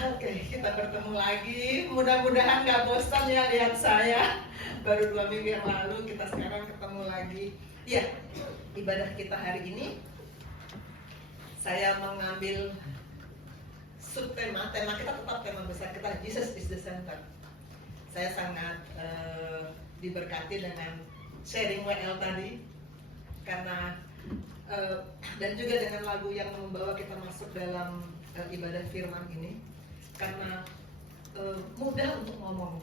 Oke, kita bertemu lagi. Mudah-mudahan gak bosan ya lihat saya. Baru 2 minggu yang lalu, kita sekarang ketemu lagi. Ya, ibadah kita hari ini saya mengambil subtema. Tema kita tetap tema besar kita, Jesus is the center. Saya sangat diberkati dengan sharing WL tadi, karena dan juga dengan lagu yang membawa kita masuk dalam ibadah firman ini, karena mudah untuk ngomong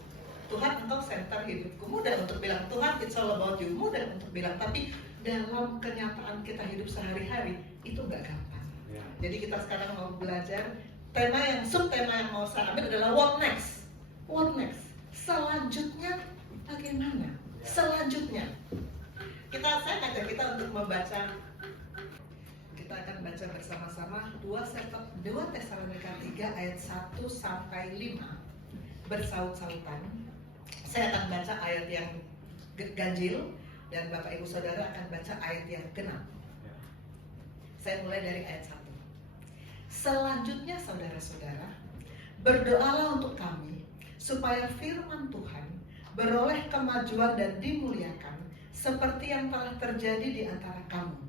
Tuhan engkau center hidupku, mudah untuk bilang Tuhan it's all about you, mudah untuk bilang, tapi dalam kenyataan kita hidup sehari-hari itu gak gampang. Jadi kita sekarang mau belajar subtema yang mau saya ambil adalah what next, selanjutnya bagaimana, selanjutnya saya ngajak kita untuk membaca. Kita akan baca bersama-sama 2 Tesalonika 3 ayat 1 sampai 5 bersaut-sautan. Saya akan baca ayat yang ganjil dan Bapak Ibu Saudara akan baca ayat yang genap. Saya mulai dari ayat 1. Selanjutnya saudara-saudara, berdoalah untuk kami supaya firman Tuhan beroleh kemajuan dan dimuliakan seperti yang telah terjadi di antara kamu.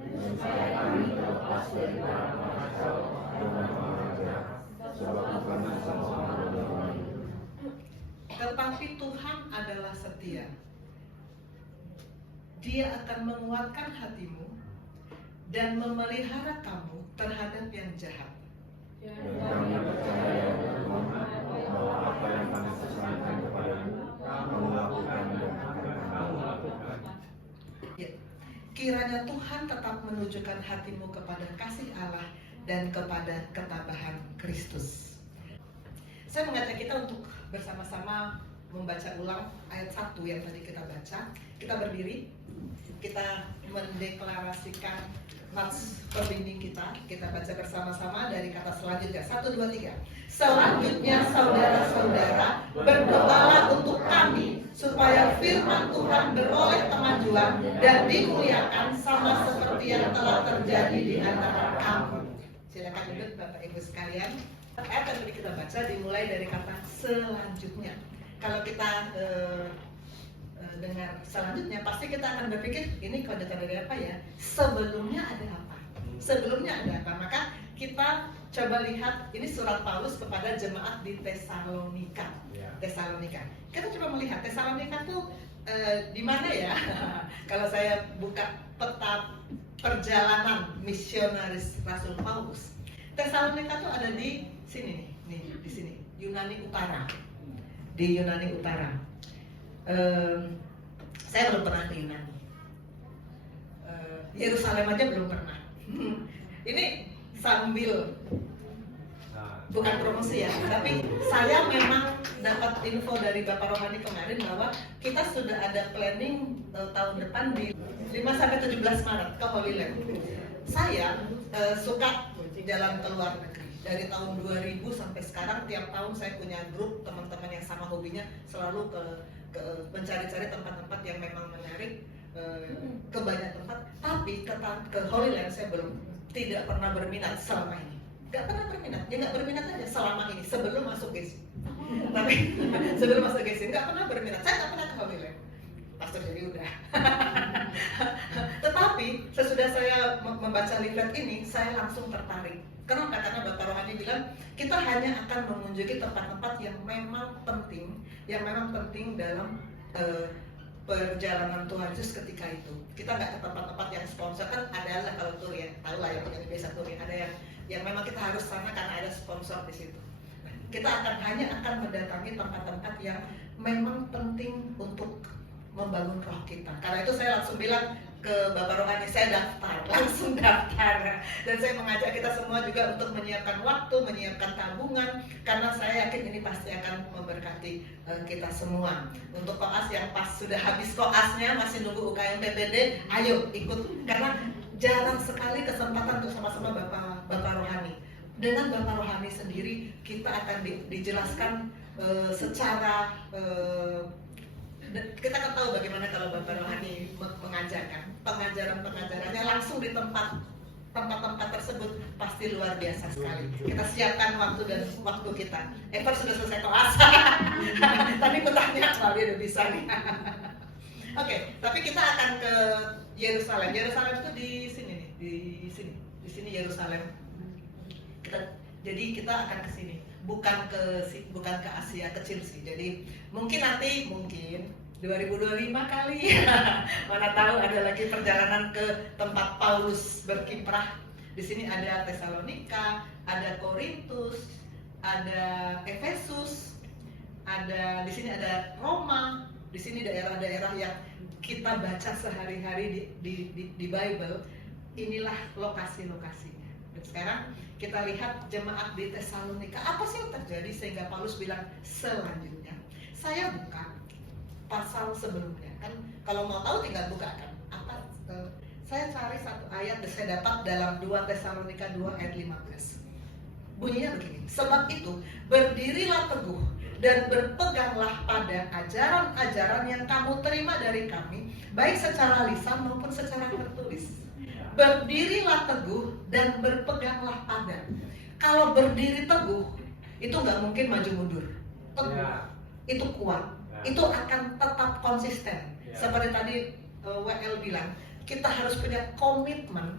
Supaya kami terlepas dari orang-orang kacau dan orang-orang jahat, sebab Tuhan sama-sama berdoa. Tetapi Tuhan adalah setia. Dia akan menguatkan hatimu dan memelihara kamu terhadap yang jahat. Dan kami percaya Tuhan bahwa apa yang kami pesankan kepadamu, kamu lakukan dan akan kamu lakukan. Kiranya Tuhan tetap menunjukkan hatimu kepada kasih Allah dan kepada ketabahan Kristus. Saya mengajak kita untuk bersama-sama membaca ulang ayat 1 yang tadi kita baca. Kita berdiri, kita mendeklarasikan nats pembimbing kita. Kita baca bersama-sama dari kata selanjutnya. 1, 2, 3. Selanjutnya saudara-saudara, berdoalah untuk kami supaya firman Tuhan beroleh kemajuan dan dimuliakan sama seperti yang telah terjadi di antara kamu. Silakan duduk Bapak Ibu sekalian. Ayat yang tadi kita baca dimulai dari kata selanjutnya. Kalau kita dengar selanjutnya, pasti kita akan berpikir ini kelanjutan dari apa ya? Sebelumnya ada apa? Maka kita coba lihat, ini surat Paulus kepada jemaat di Tesalonika. Kita coba melihat Tesalonika tuh di mana ya? Kalau saya buka peta perjalanan misionaris Rasul Paulus, Tesalonika tuh ada di sini nih, di sini, Yunani Utara. Di Yunani Utara. Saya belum pernah ke Yunani. Yerusalem aja belum pernah. Ini sambil bukan promosi ya, tapi saya memang dapat info dari Bapak Rohani kemarin bahwa kita sudah ada planning tahun depan di 5-17 Maret ke Holy Land. Saya suka jalan ke luar negeri. Dari tahun 2000 sampai sekarang, tiap tahun saya punya grup teman-teman yang sama hobinya selalu ke mencari-cari tempat-tempat yang memang menarik, ke banyak tempat. Tapi ke Holy Land saya tidak pernah berminat selama ini. Gak pernah berminat, ya gak berminat aja selama ini sebelum masuk GC. Tapi sebelum masuk GC gak pernah berminat. Saya gak pernah ke Holy Land. Pastor jadi udah. Tetapi sesudah saya membaca leaflet ini, saya langsung tertarik. Kenapa? Karena Bapak Rohani bilang kita hanya akan mengunjungi tempat-tempat yang memang penting dalam perjalanan Tuhan Yesus ketika itu. Kita nggak ke tempat-tempat yang sponsor, kan adalah kalau tur ya, tahu lah yang punya biasa tur ya, ada yang memang kita harus sana karena ada sponsor di situ. Kita hanya akan mendatangi tempat-tempat yang memang penting untuk membangun roh kita. Karena itu saya langsung bilang ke Bapak Rohani, saya langsung daftar. Dan saya mengajak kita semua juga untuk menyiapkan waktu, menyiapkan tabungan, karena saya yakin ini pasti akan memberkati kita semua. Untuk koas yang pas sudah habis koasnya, masih nunggu UKM PPD, ayo ikut. Karena jarang sekali kesempatan untuk sama-sama Bapak Rohani. Dengan Bapak Rohani sendiri, kita akan dijelaskan secara kita kan tahu bagaimana kalau Bapak Rohani mengajarkan pengajarannya langsung di tempat tempat-tempat tersebut pasti luar biasa sekali. Kita siapkan waktu dan waktu kita. Ever sudah selesai kelas. Tadi aku tanya, wah dia udah bisa nih. Oke, tapi kita akan ke Yerusalem. Yerusalem itu di sini nih, di sini Yerusalem. Jadi kita akan ke sini, bukan ke Asia kecil sih. Jadi mungkin 2025 kali. Mana tahu ada lagi perjalanan ke tempat Paulus berkiprah. Di sini ada Tesalonika, ada Korintus, ada Efesus, di sini ada Roma. Di sini daerah-daerah yang kita baca sehari-hari di Bible. Inilah lokasi-lokasinya. Dan sekarang kita lihat jemaat di Tesalonika. Apa sih yang terjadi sehingga Paulus bilang selanjutnya? Saya buka pasal sebelumnya, kan kalau mau tahu tinggal buka kan. Saya cari satu ayat yang saya dapat dalam 2 Tesalonika 2 ayat 15. Bunyinya begini, sebab itu berdirilah teguh dan berpeganglah pada ajaran-ajaran yang kamu terima dari kami, baik secara lisan maupun secara tertulis. Berdirilah teguh dan berpeganglah pada. Kalau berdiri teguh, itu nggak mungkin maju mundur. Teguh, itu kuat. Itu akan tetap konsisten. Seperti tadi WL bilang, kita harus punya komitmen,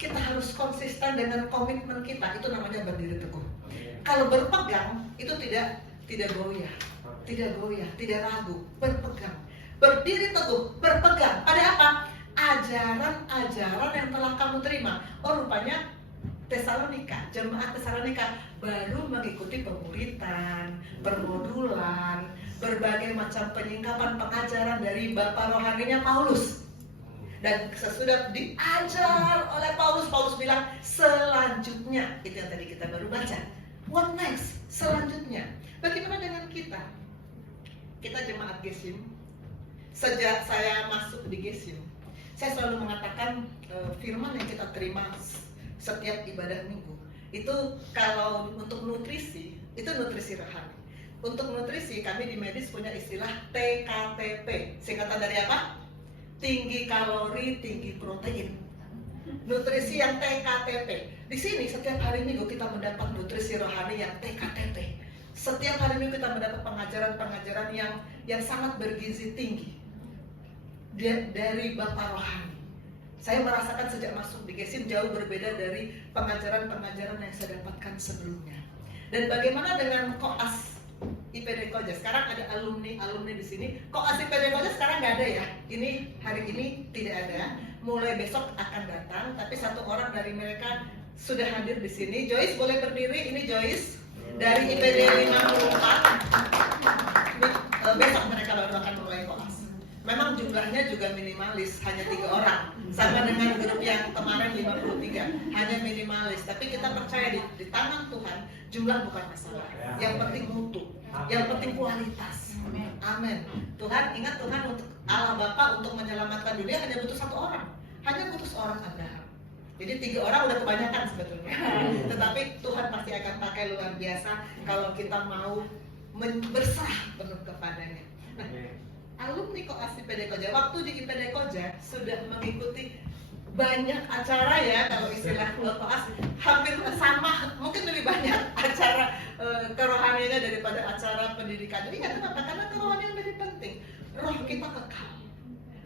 kita harus konsisten dengan komitmen kita. Itu namanya berdiri teguh. Kalau berpegang itu tidak goyah, tidak ragu, berpegang. Berdiri teguh, berpegang pada apa? Ajaran-ajaran yang telah kamu terima. Oh, rupanya Tesalonika, jemaat Tesalonika baru mengikuti pemuritan, permodulan, berbagai macam penyingkapan pengajaran dari bapak rohaninya Paulus. Dan sesudah diajar oleh Paulus bilang selanjutnya, itu yang tadi kita baru baca. What next? Selanjutnya. Bagaimana dengan kita? Kita jemaat Gesim. Sejak saya masuk di Gesim, saya selalu mengatakan firman yang kita terima setiap ibadah minggu itu, kalau untuk nutrisi, itu nutrisi rohani. Untuk nutrisi, kami di medis punya istilah TKTP. Singkatan dari apa? Tinggi kalori, tinggi protein. Nutrisi yang TKTP. Di sini setiap hari minggu kita mendapat nutrisi rohani yang TKTP. Setiap hari minggu kita mendapat pengajaran-pengajaran yang sangat bergizi tinggi dari bapak rohani. Saya merasakan sejak masuk di Gesim jauh berbeda dari pengajaran-pengajaran yang saya dapatkan sebelumnya. Dan bagaimana dengan koas IPD Koja? Sekarang ada alumni di sini. Koas IPD Koja sekarang nggak ada ya. Ini hari ini tidak ada. Mulai besok akan datang. Tapi satu orang dari mereka sudah hadir di sini. Joyce boleh berdiri. Ini Joyce dari IPD 54. Besok mereka baru akan mulai koas. Memang jumlahnya juga minimalis, hanya 3 orang. Sama dengan grup yang kemarin 53, hanya minimalis. Tapi kita percaya di tangan Tuhan, jumlah bukan masalah. Yang penting mutu, yang penting kualitas. Amin. Tuhan, ingat Tuhan untuk Allah Bapa untuk menyelamatkan dunia hanya butuh 1 orang. Hanya butuh seorang Abraham. Jadi 3 orang udah kebanyakan sebetulnya. Tetapi Tuhan pasti akan pakai luar biasa kalau kita mau berserah penuh kepadanya. Nah, alumni koas IPD Koja, waktu di IPD Koja sudah mengikuti banyak acara ya, kalau istilah koas hampir sama, mungkin lebih banyak acara kerohaniannya daripada acara pendidikan. Jadi kenapa? Karena kerohanian lebih penting. Roh kita kekal,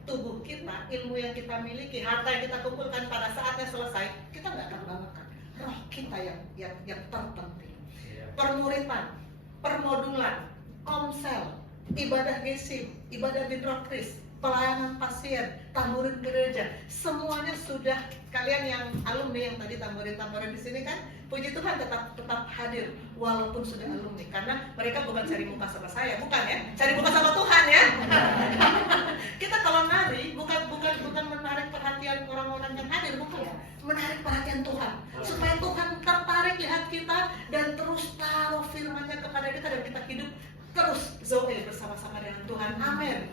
tubuh kita, ilmu yang kita miliki, harta yang kita kumpulkan pada saatnya selesai, kita nggak akan bawakan. Roh kita yang terpenting. Permuritan, permodulan, komsel, ibadah Gesim, ibadah Bidrokris, pelayanan pasien, tamburin gereja, semuanya sudah kalian yang alumni yang tadi tamburin di sini kan, puji Tuhan tetap hadir walaupun sudah alumni, karena mereka bukan cari muka sama saya, bukan ya, cari muka sama Tuhan ya. Kita kalau nari bukan menarik perhatian orang-orang yang hadir, bukan, menarik perhatian Tuhan, supaya Tuhan tertarik lihat kita dan terus taruh firman-Nya kepada kita dan kita hidup terus Zoe bersama-sama dengan Tuhan. Amin.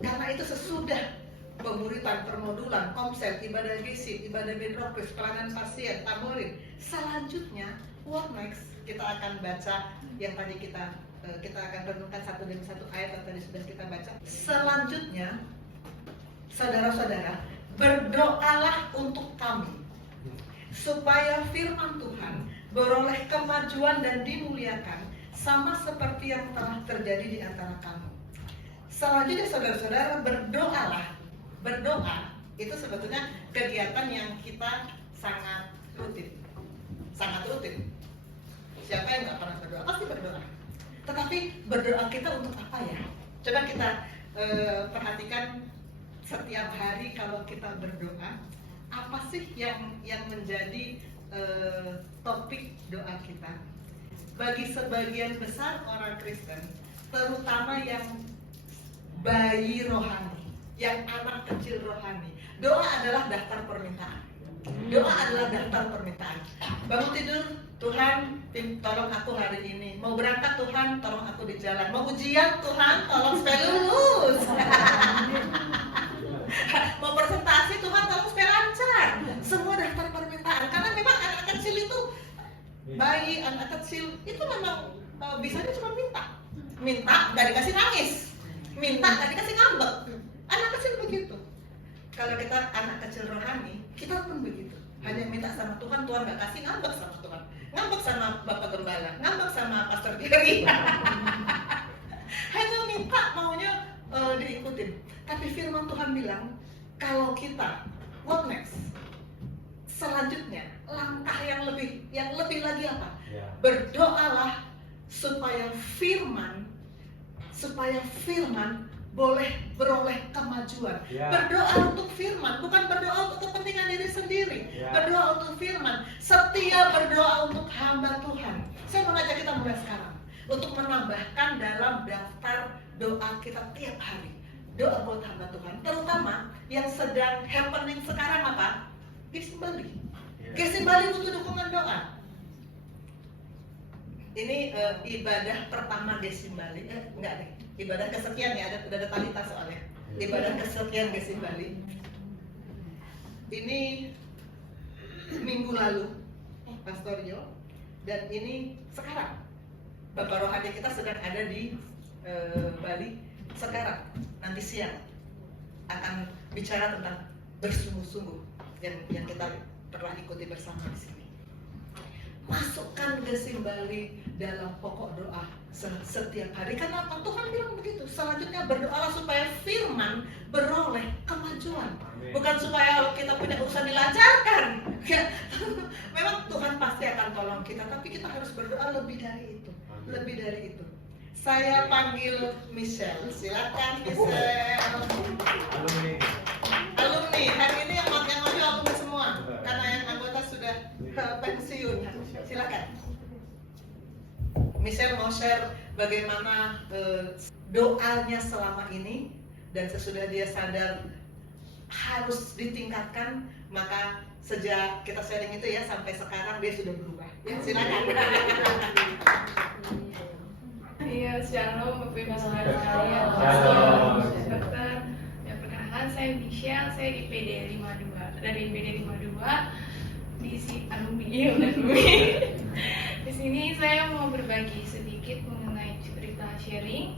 Karena itu sesudah pemuritan, permodulan, komsel, ibadah Gesim, ibadah Bidrokris, pelayanan pasien, tamurin, selanjutnya what next? Kita akan baca yang tadi kita akan renungkan satu demi satu ayat yang tadi sudah kita baca. Selanjutnya, saudara-saudara, berdoalah untuk kami supaya firman Tuhan beroleh kemajuan dan dimuliakan sama seperti yang telah terjadi di antara kamu. Selanjutnya saudara-saudara, berdoalah. Berdoa itu sebetulnya kegiatan yang kita sangat rutin. Sangat rutin. Siapa yang nggak pernah berdoa? Pasti berdoa. Tetapi berdoa kita untuk apa ya? Coba kita perhatikan setiap hari kalau kita berdoa, apa sih yang menjadi topik doa kita? Bagi sebagian besar orang Kristen, terutama yang bayi rohani, yang anak kecil rohani, doa adalah daftar permintaan. Doa adalah daftar permintaan. Bangun tidur, Tuhan tolong aku hari ini. Mau berangkat, Tuhan tolong aku di jalan. Mau ujian, Tuhan tolong supaya lulus. Mau presentasi, Tuhan tolong supaya lancar. Semua daftar permintaan. Karena memang anak kecil itu, bayi, anak kecil itu memang bisanya cuma minta. Minta, gak dikasih nangis. Minta, gak dikasih ngambek. Anak kecil begitu. Kalau kita anak kecil rohani, kita pun begitu. Hanya minta sama Tuhan, Tuhan gak kasih, ngambek sama Tuhan. Ngambek sama Bapak Gembala, ngambek sama Pastor Gary. Hanya minta, maunya diikutin. Tapi firman Tuhan bilang, kalau kita, what next? Selanjutnya, langkah yang lebih lagi apa? Berdoalah supaya firman boleh beroleh kemajuan. Berdoa untuk firman, bukan berdoa untuk kepentingan diri sendiri. Berdoa untuk firman. Setia berdoa untuk hamba Tuhan. Saya mau ngajak kita mulai sekarang untuk menambahkan dalam daftar doa kita tiap hari. Doa buat hamba Tuhan, terutama yang sedang happening sekarang apa? Gesi Bali. Gesi Bali butuh dukungan doa. Ini ibadah pertama Gesi Bali, enggak deh, ibadah kesekian ya, udah ada Talita soalnya. Ibadah kesekian Gesi Bali. Ini minggu lalu, Pastor Yo, dan ini sekarang. Bapak rohani kita sedang ada di Bali sekarang. Nanti siang akan bicara tentang bersungguh-sungguh yang kita pernah ikuti bersama di sini. Masukkan Gesi Bali dalam pokok doa setiap hari. Karena Tuhan bilang begitu. Selanjutnya berdoalah supaya firman beroleh kemajuan. Bukan supaya kita punya urusan dilancarkan. Memang Tuhan pasti akan tolong kita, tapi kita harus berdoa lebih dari itu. Lebih dari itu. Saya panggil Michelle. Silakan Michelle. Alumni. Hari ini yang maju alumni semua. Karena yang anggota sudah pensiun. Silakan. Michelle mau share bagaimana doanya selama ini, dan sesudah dia sadar harus ditingkatkan, maka sejak kita sharing itu ya sampai sekarang dia sudah berubah. Ya, silakan. Iya, shalom Bapak Ibu Saudara sekalian. Dokter, ya perkenalkan saya Michelle, saya di PD 52. Dari PD 52 di alumni. Di sini saya mau berbagi sedikit mengenai cerita sharing.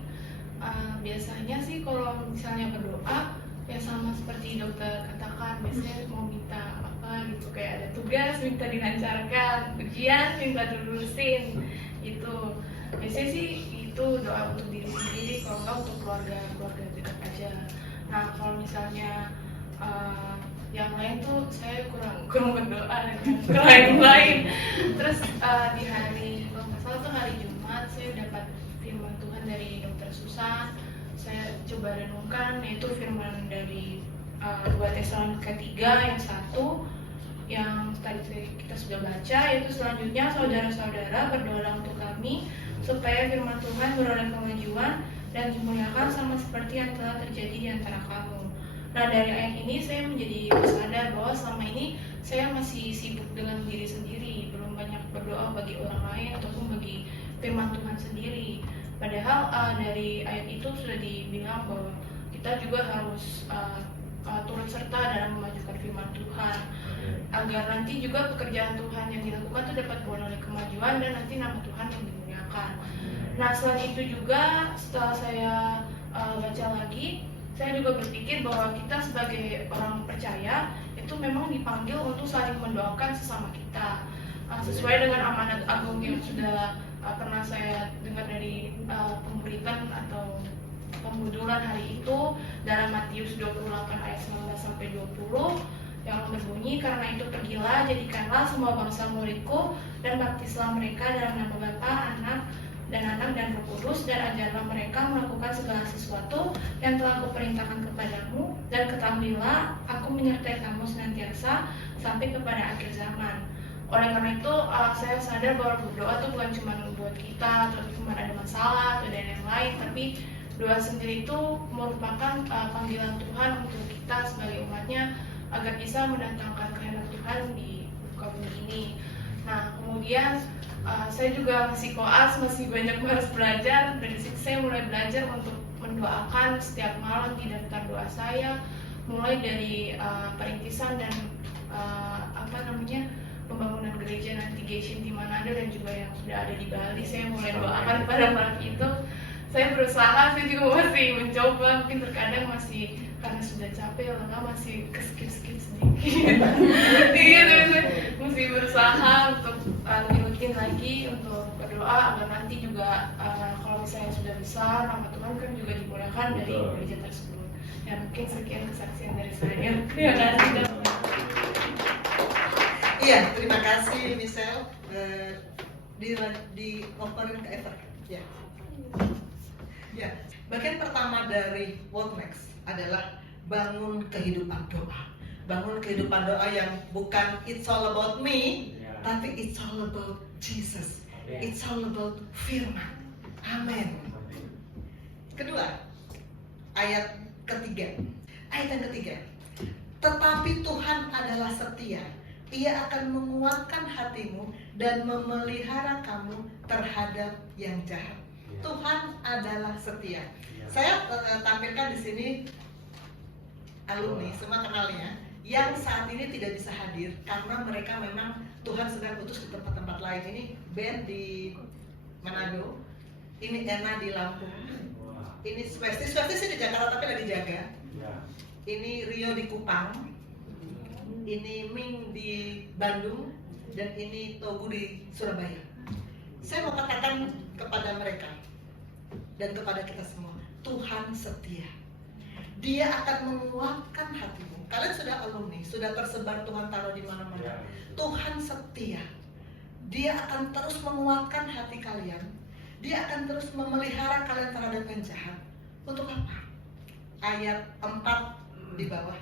Biasanya sih kalau misalnya berdoa ya sama seperti dokter katakan, biasanya mau minta apa gitu, kayak ada tugas minta dilancarkan, ujian minta dilulusin gitu. Biasanya sih itu doa untuk diri sendiri, kalau enggak untuk keluarga dekat aja. Nah kalau misalnya yang lain tuh saya kurang berdoa dengan lain. Terus di hari, kalau nggak salah tuh hari Jumat, saya dapat firman Tuhan dari Dokter Susan. Saya coba renungkan, yaitu firman dari 2 Tesalonika 3 yang 1 yang tadi kita sudah baca, yaitu selanjutnya saudara-saudara berdoalah untuk kami supaya firman Tuhan beroleh kemajuan dan dimuliakan sama seperti yang telah terjadi di antara kamu. Nah dari ayat ini saya menjadi sadar bahwa selama ini saya masih sibuk dengan diri sendiri, belum banyak berdoa bagi orang lain ataupun bagi firman Tuhan sendiri. Padahal dari ayat itu sudah dibilang bahwa kita juga harus turut serta dalam memajukan firman Tuhan, agar nanti juga pekerjaan Tuhan yang dilakukan itu dapat beroleh kemajuan dan nanti nama Tuhan yang dimuliakan. Nah selain itu juga setelah saya baca lagi, saya juga berpikir bahwa kita sebagai orang percaya itu memang dipanggil untuk saling mendoakan sesama kita, sesuai dengan amanat agung yang sudah pernah saya dengar dari pemberitaan atau pembuduran hari itu dalam Matius 28 ayat 19 sampai 20 yang berbunyi, karena itu pergilah, jadikanlah semua bangsa muridku dan baptislah mereka dalam nama Bapa, Anak dan Roh Kudus, dan ajarlah mereka melakukan segala sesuatu yang telah kuperintahkan kepadamu, dan ketahuilah aku menyertai kamu senantiasa sampai kepada akhir zaman. Oleh karena itu saya sadar bahwa berdoa itu bukan cuma buat kita atau cuma ada masalah atau dan yang lain, tapi doa sendiri itu merupakan panggilan Tuhan untuk kita sebagai umatnya agar bisa mendatangkan kehendak Tuhan di muka bumi ini. Nah, kemudian saya juga masih koas, masih banyak harus belajar. Dari situ saya mulai belajar untuk mendoakan setiap malam di daftar doa saya, mulai dari perintisan dan pembangunan gereja Navigation di Manado dan juga yang sudah ada di Bali. Saya mulai doakan pada malam itu. Saya berusaha, saya juga masih mencoba, mungkin terkadang masih karena sudah capek, lelah, masih skip sedikit. Masih berusaha untuk lebih rutin lagi untuk berdoa agar nanti juga kalau saya sudah besar, nama Tuhan kan juga dimulakan dari gereja tersebut. Ya mungkin sekian kesaksian dari saya. Terima kasih. Iya, terima kasih Michelle. Di operin ke Ever. Ya. Ya, bagian pertama dari What Next adalah bangun kehidupan doa. Bangun kehidupan doa yang bukan it's all about me, tapi it's all about Jesus. It's all about firman. Amin. Kedua, ayat ketiga. Ayat yang ketiga. Tetapi Tuhan adalah setia. Ia akan menguatkan hatimu dan memelihara kamu terhadap yang jahat. Tuhan adalah setia. Saya tampilkan di sini alumni, semua kenalnya, yang saat ini tidak bisa hadir karena mereka memang Tuhan sedang utus ke tempat-tempat lain. Ini Ben di Manado, ini Ena di Lampung, ini Swesti sih di Jakarta tapi lagi jaga. Ini Rio di Kupang, ini Ming di Bandung, dan ini Togu di Surabaya. Saya mau katakan kepada mereka dan kepada kita semua, Tuhan setia. Dia akan menguatkan hatimu. Kalian sudah alumni, sudah tersebar, Tuhan taruh di mana-mana. Tuhan setia. Dia akan terus menguatkan hati kalian. Dia akan terus memelihara kalian terhadap yang jahat. Untuk apa? Ayat 4 di bawah.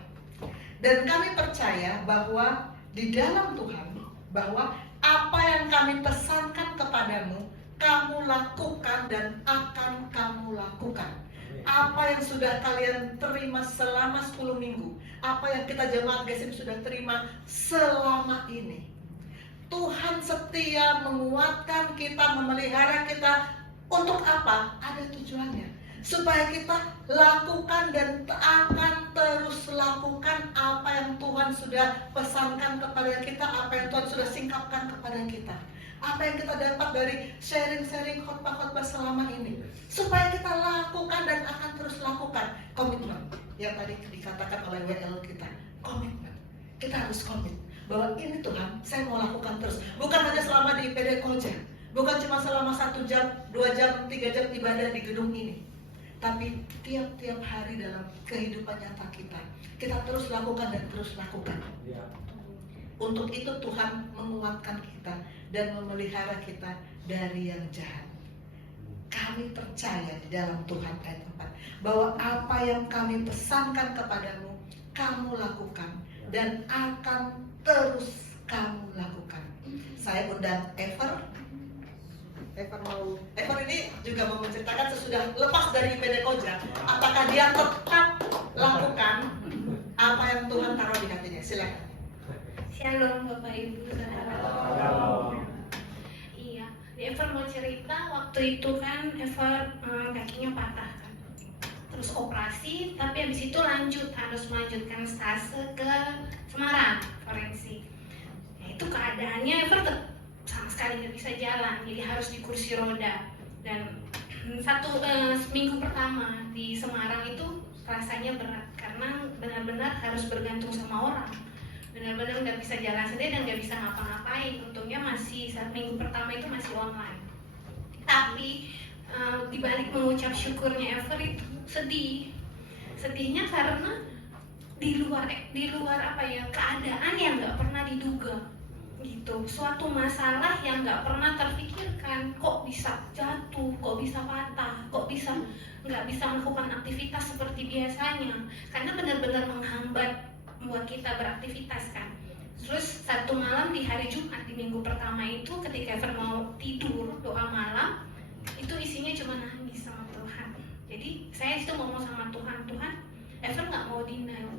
Dan kami percaya bahwa di dalam Tuhan, bahwa apa yang kami pesankan kepadamu, kamu lakukan dan akan kamu lakukan. Apa yang sudah kalian terima selama 10 minggu, apa yang kita jemaat GESIM sudah terima selama ini, Tuhan setia menguatkan kita, memelihara kita. Untuk apa? Ada tujuannya, supaya kita lakukan dan akan terus lakukan apa yang Tuhan sudah pesankan kepada kita, apa yang Tuhan sudah singkapkan kepada kita, apa yang kita dapat dari sharing-sharing khotbah-khotbah selama ini, supaya kita lakukan dan akan terus lakukan. Komitmen yang tadi dikatakan oleh WL kita, komitmen. Kita harus komit bahwa ini Tuhan, saya mau lakukan terus. Bukan hanya selama di PD Koja, bukan cuma selama 1 jam, 2 jam, 3 jam ibadah di gedung ini, tapi tiap-tiap hari dalam kehidupan nyata kita, kita terus lakukan dan terus lakukan. Untuk itu Tuhan menguatkan kita dan memelihara kita dari yang jahat. Kami percaya di dalam Tuhan, ayat 4, bahwa apa yang kami pesankan kepadamu, kamu lakukan dan akan terus kamu lakukan. Saya undang Ever ini juga mau menceritakan sesudah lepas dari IPD Koja, apakah dia tetap lakukan apa yang Tuhan taruh di hatinya. Silakan. Shalom Bapak Ibu Saudara. Iya, Ever mau cerita waktu itu kan Ever kakinya patah kan. Terus operasi, tapi habis itu harus melanjutkan stase ke Semarang forensik. Nah, itu keadaannya Ever sama sekali nggak bisa jalan, jadi harus di kursi roda. Dan seminggu pertama di Semarang itu rasanya berat karena benar-benar harus bergantung sama orang, benar-benar nggak bisa jalan sendiri dan nggak bisa ngapa-ngapain. Untungnya masih saat minggu pertama itu masih online. Tapi dibalik mengucap syukurnya Ever itu sedihnya karena di luar apa ya, keadaan yang nggak pernah diduga gitu, suatu masalah yang nggak pernah terpikirkan, kok bisa jatuh, kok bisa patah, kok bisa nggak bisa melakukan aktivitas seperti biasanya, karena benar-benar menghambat buat kita beraktivitas kan. Terus satu malam di hari Jumat di minggu pertama itu ketika Ever mau tidur doa malam itu isinya cuma nangis sama Tuhan. Jadi saya itu ngomong sama Tuhan, Ever nggak mau denial,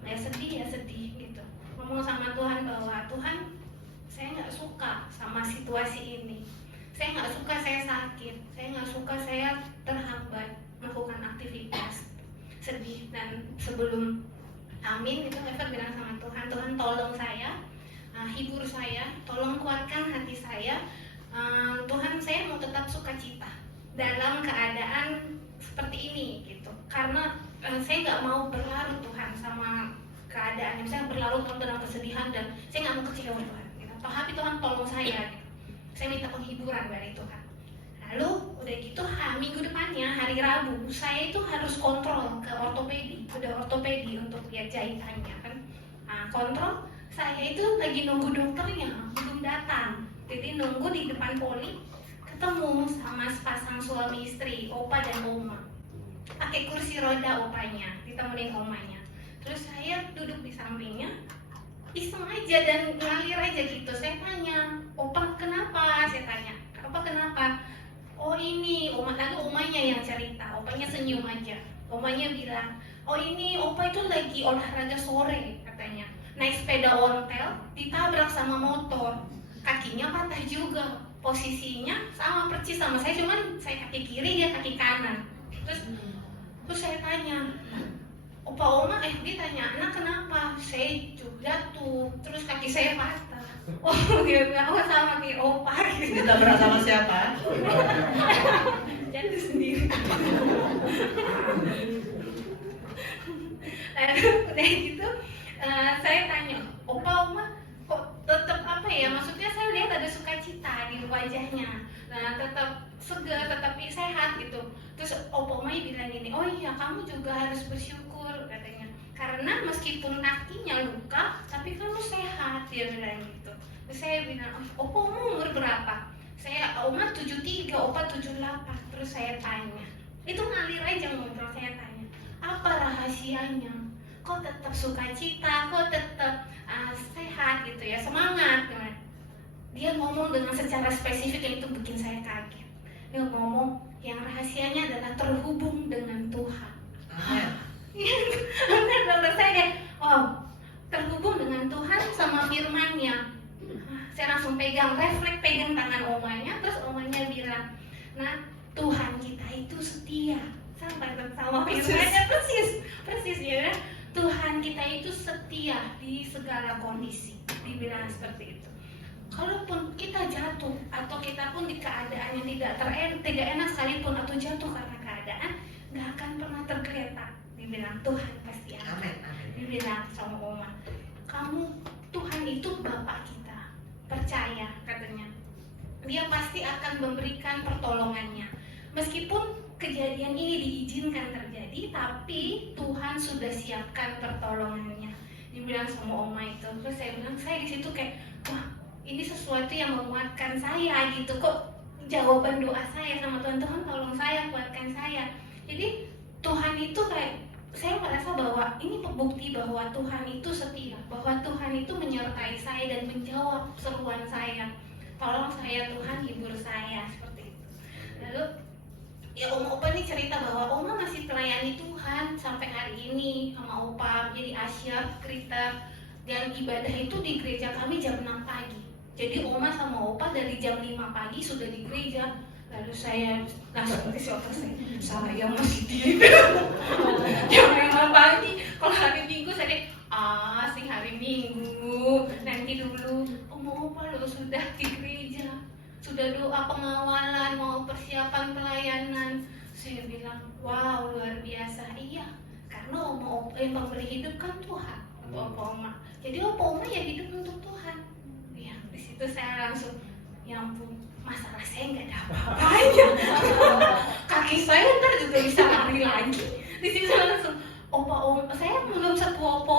ya sedih gitu, ngomong sama Tuhan bahwa Tuhan saya nggak suka sama situasi ini, saya nggak suka saya sakit, saya nggak suka saya terhambat melakukan aktivitas, sedih. Dan sebelum amin itu Ever bilang sama Tuhan, Tuhan tolong saya, hibur saya, tolong kuatkan hati saya, Tuhan saya mau tetap sukacita dalam keadaan seperti ini gitu, karena saya nggak mau berlarut Tuhan sama keadaan, misalnya berlarut dalam kesedihan dan saya nggak mau kecewa Tuhan gitu. Tapi Tuhan tolong saya gitu. Saya minta penghiburan dari Tuhan. Lalu udah gitu minggu depannya hari Rabu saya itu harus kontrol ke ortopedi, udah ortopedi untuk lihat jahitannya kan. Kontrol saya itu lagi nunggu dokternya belum datang, jadi nunggu di depan poli ketemu sama sepasang suami istri, opa dan oma, pakai kursi roda opanya ditemenin omanya. Terus saya duduk di sampingnya, iseng aja dan ngalir aja gitu. Saya tanya, opa kenapa? Saya tanya, opa kenapa? Oh ini, lalu omanya yang cerita, opanya senyum aja. Omanya bilang, oh ini opa itu lagi olahraga sore katanya, naik sepeda ontel, ditabrak sama motor, kakinya patah juga, posisinya sama persis sama saya, cuman saya kaki kiri, dia kaki kanan. Terus saya tanya, opa oma, dia tanya, anak kenapa? Saya jatuh, terus kaki saya patah. Oh dia bilang, oh sama kayak opa gitu. Ditabrak sama siapa? Jatuh sendiri. Lalu udah gitu, saya tanya, opa oma, kok tetap apa ya? Maksudnya saya lihat ada sukacita di wajahnya, tetap segar, tetap sehat gitu. Terus opa oma bilang gini, oh iya kamu juga harus bersyukur katanya, karena meskipun kakinya luka, tapi kamu sehat, dia bilang gitu. Terus saya bilang, opa oma umur berapa? Saya oma 73, opa 78. Terus saya tanya, itu ngalir aja ngobrol, saya tanya, apa rahasianya? Kok tetap sukacita, kok tetap sehat gitu ya, semangat kan? Dia ngomong dengan secara spesifik yang itu bikin saya kaget. Dia ngomong yang rahasianya adalah terhubung dengan Tuhan. Benar saya kayak, wow, terhubung dengan Tuhan sama firman-Nya. Saya langsung refleks pegang tangan omanya, terus omanya bilang, nah Tuhan kita itu setia, sampai sama firman-Nya persis ya. Tuhan kita itu setia di segala kondisi, dibilang seperti itu. Kalaupun kita jatuh atau kita pun di keadaan yang tidak enak sekalipun atau jatuh karena keadaan, nggak akan pernah tergeletak. Dibilang Tuhan pasti akan. Dibilang sama oma, kamu Tuhan itu Bapak kita, percaya katanya. Dia pasti akan memberikan pertolongannya. Meskipun kejadian ini diizinkan terjadi, tapi Tuhan sudah siapkan pertolongannya. Dibilang sama oma itu. Terus saya bilang, saya di situ kayak, wah ini sesuatu yang menguatkan saya gitu. Kok jawaban doa saya sama Tuhan, Tuhan tolong saya, kuatkan saya. Jadi Tuhan itu kayak, saya merasa bahwa ini bukti bahwa Tuhan itu setia, bahwa Tuhan itu menyertai saya dan menjawab seruan saya. Tolong saya Tuhan, hibur saya, seperti itu. Lalu ya Opa ini cerita bahwa Oma masih melayani Tuhan sampai hari ini sama Opa, jadi asyaf, kriter, dan ibadah itu di gereja kami jam 6 pagi. Jadi Oma sama Opa dari jam 5 pagi sudah di gereja. Lalu saya langsung ke otak saya masih tidur. Jam 5 pagi, kalau hari Minggu saya sih hari Minggu, nanti dulu Opa lo sudah di gereja, sudah doa pengawalan, mau persiapan pelayanan. Saya bilang, wow luar biasa. Iya, karena yang memberi hidup kan Tuhan, opa oma. Jadi opa oma ya hidup untuk Tuhan. Ya di situ saya langsung, ya ampun, masalah saya nggak ada apa-apanya. Kaki saya ntar juga bisa lari lagi. Di situ langsung, opa oma, saya belum setua opa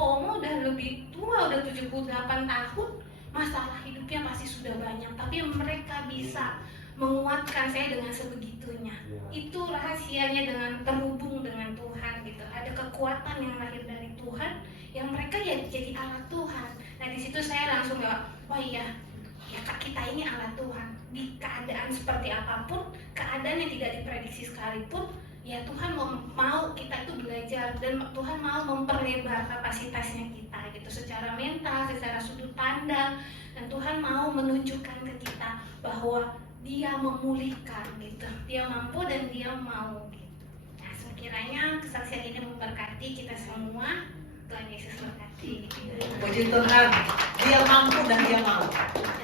oma udah lebih tua, udah 78 tahun. Masalah hidupnya pasti sudah banyak, tapi mereka bisa menguatkan saya dengan sebegitunya. Itu rahasianya dengan terhubung dengan Tuhan gitu. Ada kekuatan yang lahir dari Tuhan, yang mereka ya jadi alat Tuhan. Nah di situ saya langsung wah iya, ya kita ini alat Tuhan. Di keadaan seperti apapun, keadaan yang tidak diprediksi sekalipun, ya Tuhan mau kita itu belajar, dan Tuhan mau memperlebar kapasitasnya kita gitu, secara mental, secara sudut pandang, dan Tuhan mau menunjukkan ke kita bahwa Dia memulihkan gitu, Dia mampu dan Dia mau gitu. Nah sekiranya kesaksian ini memberkati kita semua. Tuhan Yesus berkati. Puji Tuhan, Dia mampu dan Dia mau.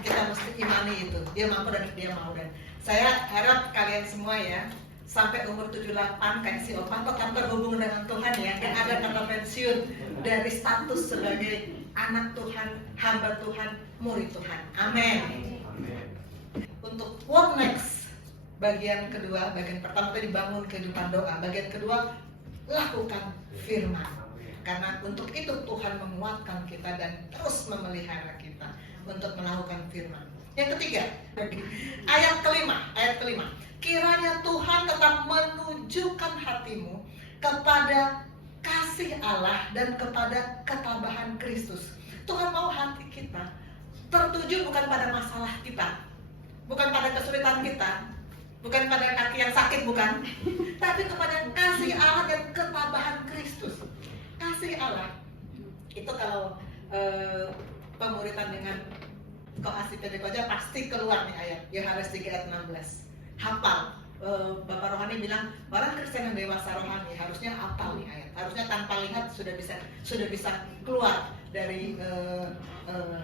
Kita mesti imani itu. Dia mampu dan Dia mau. Dan saya harap kalian semua ya, sampai umur 78 kayak si Opa tetap terhubung dengan Tuhan ya. Dan ada kata pensiun dari status sebagai anak Tuhan, hamba Tuhan, murid Tuhan. Amin. Untuk what next? Bagian kedua, bagian pertama tadi bangun kehidupan doa. Bagian kedua, lakukan firman. Karena untuk itu Tuhan menguatkan kita dan terus memelihara kita untuk melakukan firman. Yang ketiga, ayat kelima. Kiranya Tuhan tetap menunjukkan hatimu kepada kasih Allah dan kepada ketabahan Kristus. Tuhan mau hati kita tertuju bukan pada masalah kita, bukan pada kesulitan kita, bukan pada kaki yang sakit, bukan, tapi kepada kasih Allah dan ketabahan Kristus. Kasih Allah itu kalau pemuritan dengan Koasi PD Koja pasti keluar nih ayat Yohanes 3 ayat 16. Hafal. Bapak Rohani bilang orang Kristen yang dewasa rohani harusnya hafal nih ayat. Harusnya tanpa lihat sudah bisa keluar dari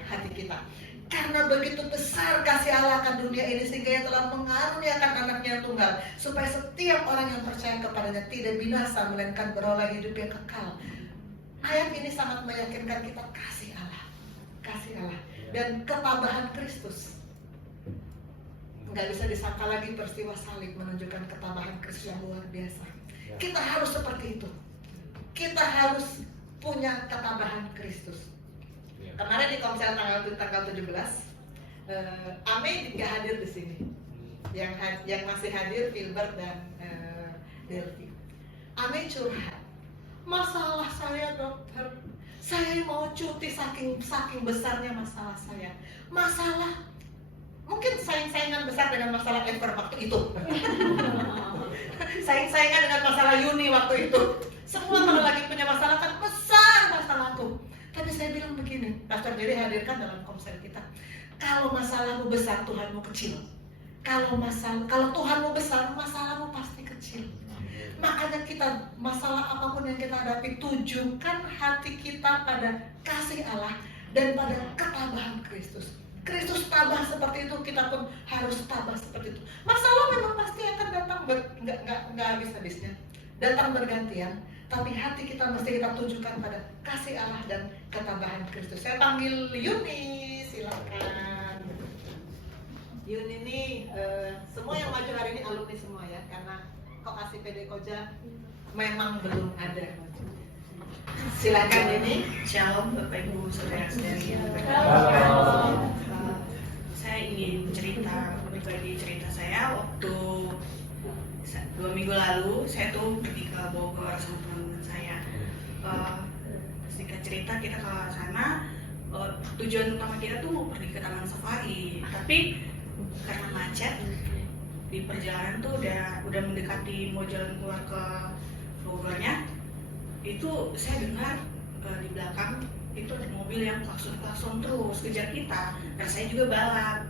hati kita. Karena begitu besar kasih Allah akan dunia ini sehingga Ia telah mengaruniakan anaknya yang tunggal supaya setiap orang yang percaya kepadanya tidak binasa melainkan beroleh hidup yang kekal. Ayat ini sangat meyakinkan kita kasih Allah dan ketabahan Kristus. Nggak bisa disangka lagi peristiwa salib menunjukkan ketabahan Kristus yang luar biasa. Kita harus seperti itu. Kita harus punya ketabahan Kristus. Kemarin di komsel tanggal 17, Ame tidak hadir di sini. Yang masih hadir Filbert dan Delvi. Ame curhat. Masalah saya dokter, saya mau cuti saking besarnya masalah saya. Masalah mungkin saing-saingan besar dengan masalah Ever waktu itu. Saing-saingan dengan masalah Yuni waktu itu. Semua kalau lagi punya masalah kan besar masalahku. Tapi saya bilang begini, Pastor Jerry hadirkan dalam komsel kita. Kalau masalahmu besar, Tuhanmu kecil. Kalau Tuhanmu besar, masalahmu pasti kecil. Makanya kita, masalah apapun yang kita hadapi, tujukan hati kita pada kasih Allah dan pada ketabahan Kristus. Kristus tabah seperti itu, kita pun harus tabah seperti itu. Masalah memang pasti akan datang, nggak habis-habisnya. Datang bergantian, tapi hati kita mesti kita tujukan pada kasih Allah dan ketabahan Kristus. Saya panggil Yuni, silakan. Yuni ini, semua yang maju hari ini alumni semua ya, karena Koasi PD Koja memang belum ada. Silakan ini. Shalom Bapak Ibu Saudara-saudari. Saya ingin berbagi cerita saya waktu 2 minggu lalu. Saya tuh pergi ke Bogor sama teman-teman saya. Singkat cerita kita ke sana. Tujuan utama kita tuh mau pergi ke Taman Safari, tapi karena macet di perjalanan tuh udah mendekati mau jalan keluar ke Bogornya, itu saya dengar di belakang itu ada mobil yang klakson terus kejar kita, dan saya juga balap.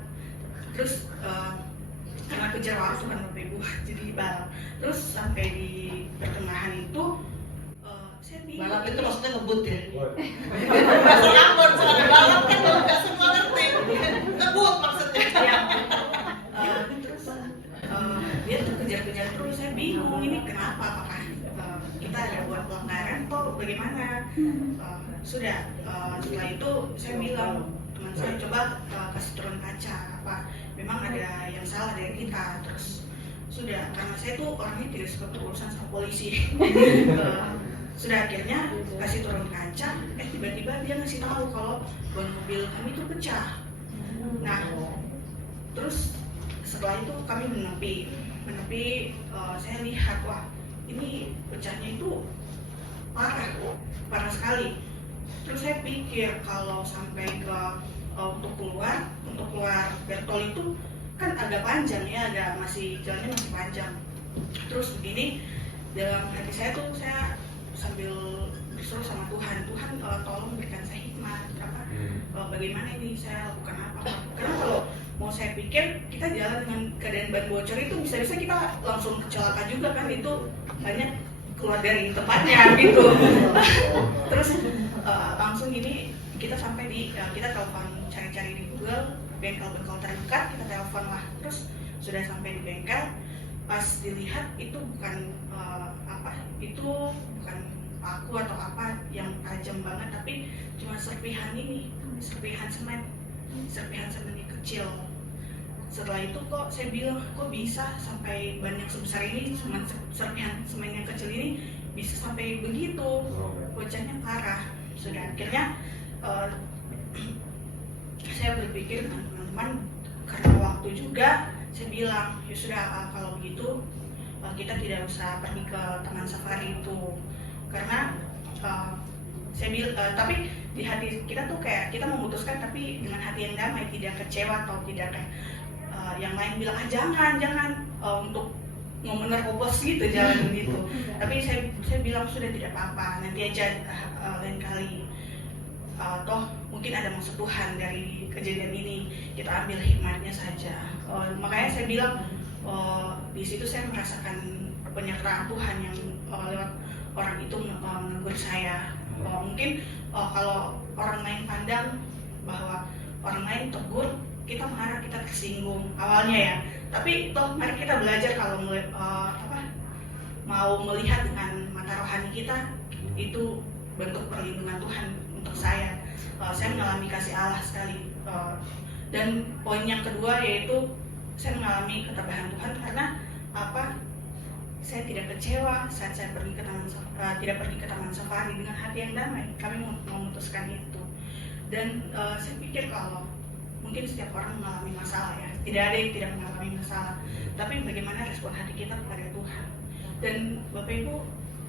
Terus karena kejar waktu kan Bapak Ibu, jadi balap. Terus sampai di pertengahan itu saya bingung. Balap itu maksudnya ngebut ya? Bahasa Ambon soalnya balap kan kalau nggak semua ngerti. Ngebut maksudnya. Terus dia tuh kejar-kejar terus, saya bingung ini kenapa, apakah kita kita ada buat pelanggaran kok bagaimana. Sudah setelah itu saya bilang teman saya coba kasih turun kaca apa memang ada yang salah dari kita. Terus sudah karena saya tuh orangnya tidak suka berurusan sama polisi. Sudah akhirnya kasih turun kaca, tiba-tiba dia ngasih tahu kalau ban mobil kami itu pecah. Nah, terus setelah itu kami menepi, saya lihat wah ini pecahnya itu parah sekali. Terus saya pikir kalau sampai ke untuk keluar bertol itu kan agak panjang ya, jalannya masih panjang. Terus begini dalam hati saya tuh saya sambil berseru sama Tuhan tolong berikan saya hikmat bagaimana ini saya lakukan apa. Karena kalau mau saya pikir kita jalan dengan keadaan ban bocor itu bisa-bisa kita langsung kecelakaan juga kan, itu banyak keluar dari tempatnya gitu. Terus langsung gini kita sampai di kita telepon cari-cari di Google bengkel-bengkel terdekat, kita telepon lah. Terus sudah sampai di bengkel, pas dilihat itu bukan bukan paku atau apa yang tajam banget, tapi cuma serpihan semen yang kecil. Setelah itu kok saya bilang kok bisa sampai ban yang sebesar ini, serpihan semen yang kecil ini bisa sampai begitu, bocahnya parah. Sudah akhirnya saya berpikir dengan teman-teman karena waktu juga, saya bilang ya sudah kalau begitu kita tidak usah pergi ke taman safari itu, karena saya bilang tapi di hati kita tuh kayak kita memutuskan tapi dengan hati yang damai, tidak kecewa atau tidak kayak yang lain bilang jangan untuk mau menerobos gitu jalan gitu. Tapi saya bilang sudah tidak apa-apa, nanti aja lain kali. Toh mungkin ada maksud Tuhan dari kejadian ini, kita ambil hikmatnya saja. Makanya saya bilang di situ saya merasakan penyertaan Tuhan yang lewat orang itu menegur saya. Mungkin kalau orang lain pandang bahwa orang lain tegur, kita marah, kita tersinggung awalnya ya. Tapi toh mari kita belajar kalau mau melihat dengan mata rohani kita, itu bentuk perlindungan Tuhan untuk saya. Saya mengalami kasih Allah sekali. Dan poin yang kedua yaitu saya mengalami ketabahan Tuhan karena saya tidak kecewa saat saya tidak pergi ke taman safari dengan hati yang damai. Kami memutuskan itu. Dan saya pikir kalau mungkin setiap orang mengalami masalah ya, tidak ada yang tidak mengalami masalah, tapi bagaimana respon hati kita kepada Tuhan. Dan Bapak Ibu,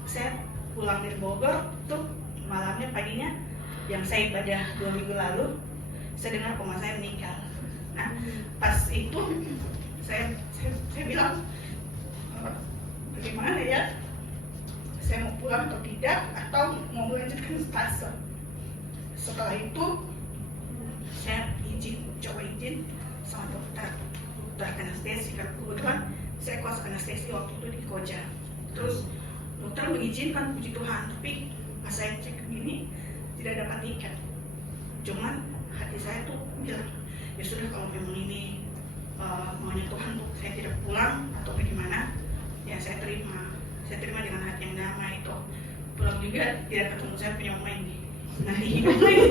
saya pulang dari Bogor tuh malamnya, paginya yang saya ibadah 2 minggu lalu, saya dengar oma saya meninggal. Nah pas itu saya bilang bagaimana ya, saya mau pulang atau tidak, atau mau melanjutkan stase. Setelah itu saya coba izin sama dokter anestesi, karena kebetulan saya kos anestesi waktu itu di Koja. Terus dokter mengizinkan, puji Tuhan, tapi pas saya cek begini tidak dapat tiket. Cuman hati saya tuh bilang ya sudah, kalau memang ini maunya Tuhan untuk saya tidak pulang atau bagaimana, ya saya terima dengan hati yang damai. Itu pulang juga tidak ketemu saya punya oma ini, nanti hidup lagi.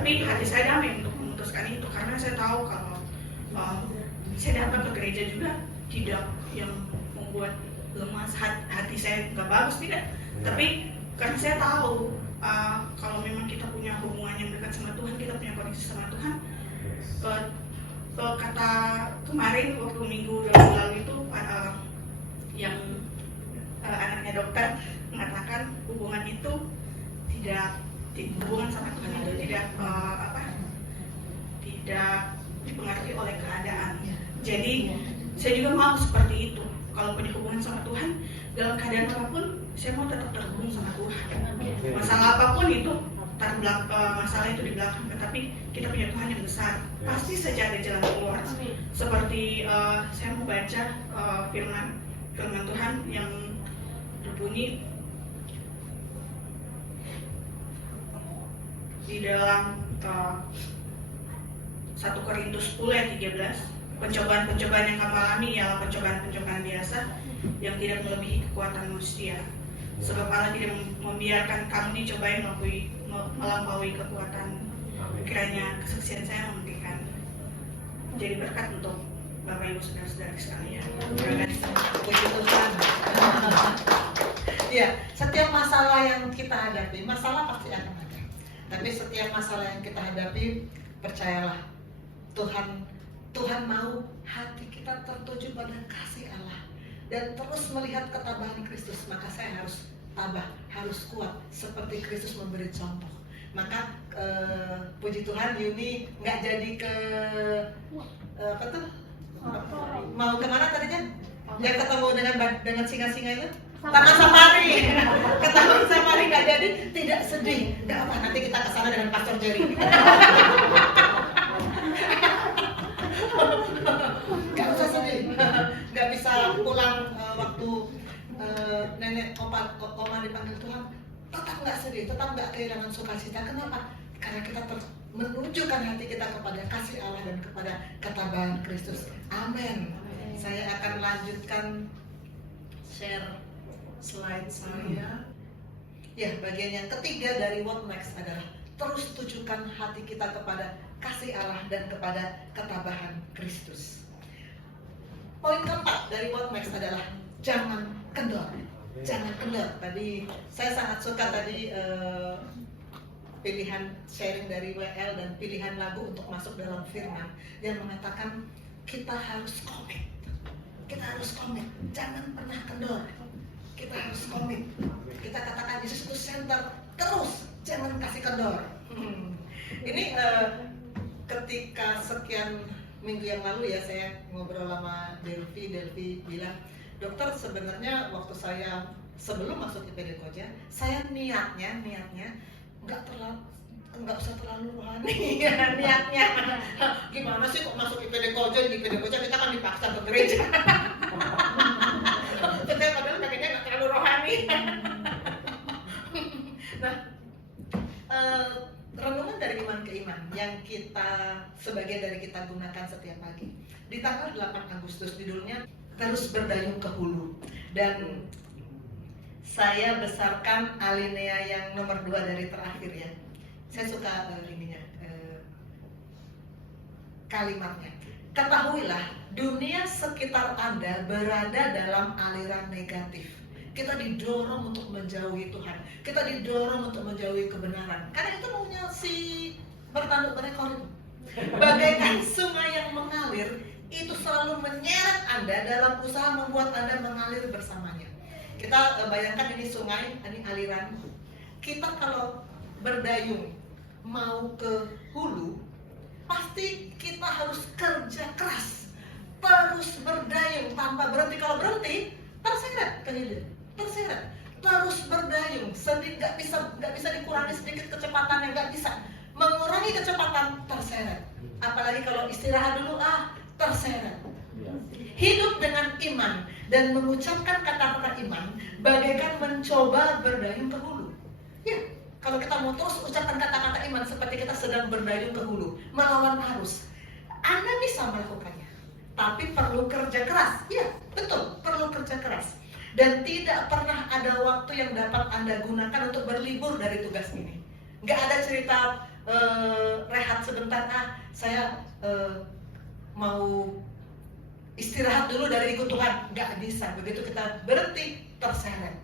tapi hati saya damai untuk memutuskan itu, karena saya tahu kalau saya datang ke gereja juga tidak yang membuat lemas hati saya nggak bagus, tidak. Tapi karena saya tahu kalau memang kita punya hubungan yang dekat sama Tuhan, kita punya koneksi sama Tuhan. Kata kemarin waktu minggu lalu itu yang anaknya dokter mengatakan hubungan itu hubungan sama Tuhan itu tidak dipengaruhi oleh keadaan. Jadi saya juga mau seperti itu. Kalau punya hubungan sama Tuhan, dalam keadaan apapun saya mau tetap terhubung sama Tuhan. Masalah apapun itu, masalah itu di belakang, tetapi kita punya Tuhan yang besar, pasti saja ada jalan keluar. Seperti saya mau baca firman Tuhan yang berbunyi di dalam 1 Korintus 10 ayat 13. Pencobaan yang kamu alami ialah pencobaan biasa yang tidak melebihi kekuatan manusia. Sebab Allah tidak membiarkan kamu dicobai melampaui kekuatan. Kiranya kesaksian saya memberikan jadi berkat untuk Bapak Ibu saudara-saudara sekalian. Terima kasih. Puji Tuhan. Ya, setiap masalah yang kita hadapi, masalah pasti akan ada. Tapi setiap masalah yang kita hadapi, percayalah, Tuhan mau hati kita tertuju pada kasih Allah dan terus melihat ketabahan Kristus. Maka saya harus tabah, harus kuat seperti Kristus memberi contoh. Maka puji Tuhan Yuni nggak jadi ke apa tuh? Mau kemana tadinya? Yang ketemu dengan singa-singa itu? Taman safari. Ke taman safari nggak jadi, tidak sedih. Nggak apa, nanti kita kesana dengan Pastor Jerry. Nggak usah sedih. Nggak bisa pulang waktu nenek oma dipanggil Tuhan. Tetap nggak sedih, tetap nggak kehilangan sukacita. Kenapa? Karena kita menunjukkan hati kita kepada kasih Allah dan kepada ketabahan Kristus. Amin. Saya akan lanjutkan share slide saya. Ya, bagian yang ketiga dari what next adalah terus tujukan hati kita kepada kasih Allah dan kepada ketabahan Kristus. Poin keempat dari what next adalah jangan kendor. Jangan kendor. Tadi saya sangat suka tadi pilihan sharing dari WL dan pilihan lagu untuk masuk dalam firman yang mengatakan kita harus komit. Kita harus komit. Jangan pernah kendor. Kita harus komit. Kita katakan Yesus itu center terus, jangan kasih kendor. Ini ketika sekian minggu yang lalu ya saya ngobrol sama Delvi bilang, dokter sebenarnya waktu saya sebelum masuk IPD Koja, saya niatnya nggak usah terlalu rohani ya, niatnya gimana sih kok masuk IPD Koja, di IPD Koja kita kan dipaksa ke gereja. Saya padahal pengennya nggak terlalu rohani. Nah, renungan dari iman ke iman yang kita sebagian dari kita gunakan setiap pagi di tanggal 8 Agustus judulnya terus berdayung ke hulu, dan saya besarkan alinea yang nomor 2 dari terakhir ya. Saya suka kalimatnya. Ketahuilah, dunia sekitar Anda berada dalam aliran negatif. Kita didorong untuk menjauhi Tuhan. Kita didorong untuk menjauhi kebenaran. Karena itu maunya si bertanduk berekor itu. Bagaikan sungai yang mengalir, itu selalu menyeret Anda dalam usaha membuat Anda mengalir bersamanya. Kita bayangkan ini sungai, ini aliran. Kita kalau berdayung mau ke hulu, pasti kita harus kerja keras, terus berdayung tanpa berhenti. Kalau berhenti, terseret ke hilir, terseret. Terus berdayung, nggak bisa dikurangi sedikit kecepatannya, nggak bisa. Mengurangi kecepatan, terseret. Apalagi kalau istirahat dulu, terseret. Hidup dengan iman dan mengucapkan kata-kata iman bagaikan mencoba berdayung ke hulu. Ya, kalau kita mau terus ucapkan kata-kata iman seperti kita sedang berdayung ke hulu, melawan arus. Anda bisa melakukannya, tapi perlu kerja keras. Ya, betul, perlu kerja keras. Dan tidak pernah ada waktu yang dapat Anda gunakan untuk berlibur dari tugas ini. Nggak ada cerita rehat sebentar, saya mau istirahat dulu dari ikut Tuhan. Nggak bisa, begitu kita berhenti, terseret.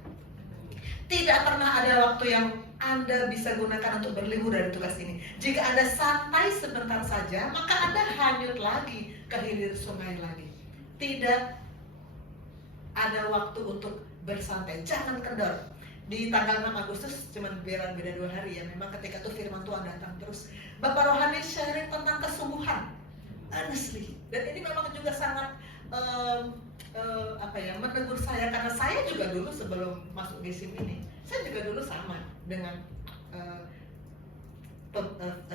Tidak pernah ada waktu yang Anda bisa gunakan untuk berlibur dari tugas ini. Jika Anda santai sebentar saja, maka Anda hanyut lagi ke hilir sungai lagi. Tidak ada waktu untuk bersantai. Jangan kendor. Di tanggal 6 Agustus cuma beda 2 hari ya. Memang ketika itu firman Tuhan datang terus. Bapak Rohani sharing tentang kesungguhan. Honestly. Dan ini memang juga sangat menegur saya, karena saya juga dulu sebelum masuk di SIM ini, saya juga dulu sama dengan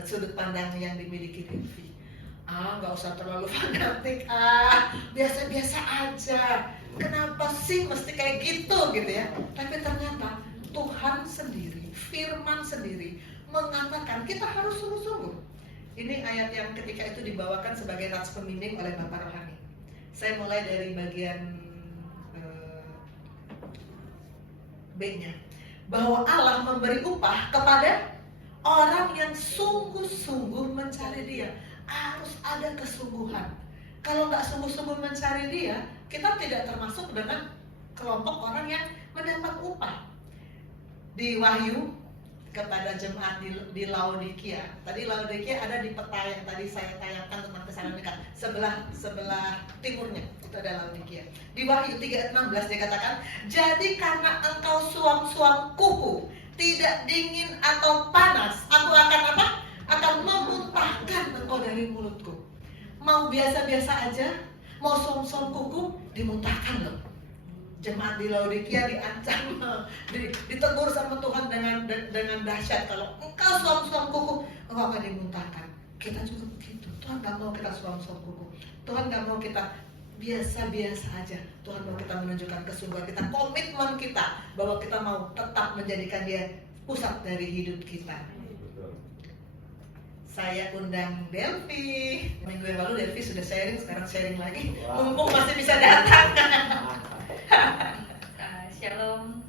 sudut pandang yang dimiliki Delvi. Nggak usah terlalu fanatik, biasa-biasa aja. Kenapa sih mesti kayak gitu ya? Tapi ternyata Tuhan sendiri, firman sendiri mengatakan kita harus sungguh-sungguh. Ini ayat yang ketika itu dibawakan sebagai rats pembimbing oleh Bapak Rohani. Saya mulai dari bagian B-nya. Bahwa Allah memberi upah kepada orang yang sungguh-sungguh mencari Dia. Harus ada kesungguhan. Kalau nggak sungguh-sungguh mencari Dia, kita tidak termasuk dengan kelompok orang yang mendapat upah. Di Wahyu kepada jemaat di Laodikia. Tadi Laodikia ada di peta yang tadi saya tayangkan tentang Tesalonika, sebelah timurnya itu ada Laodikia. Di Wahyu 3:16 dikatakan, jadi karena engkau suam-suam kuku, tidak dingin atau panas, aku akan apa? Akan memuntahkan engkau dari mulutku. Mau biasa-biasa aja, mau suam-suam kuku, dimuntahkan loh. Jemaat di Laodikia diancam, ditegur sama Tuhan dengan dahsyat. Kalau engkau suam-suam kuku, engkau akan dimuntahkan. Kita juga begitu. Tuhan gak mau kita suam-suam kuku. Tuhan gak mau kita biasa-biasa aja. Tuhan mau kita menunjukkan kesungguhan kita, komitmen kita bahwa kita mau tetap menjadikan Dia pusat dari hidup kita. Saya undang Delvi. Minggu yang lalu Delvi sudah sharing, sekarang sharing lagi. Mumpung masih bisa datang. Shalom,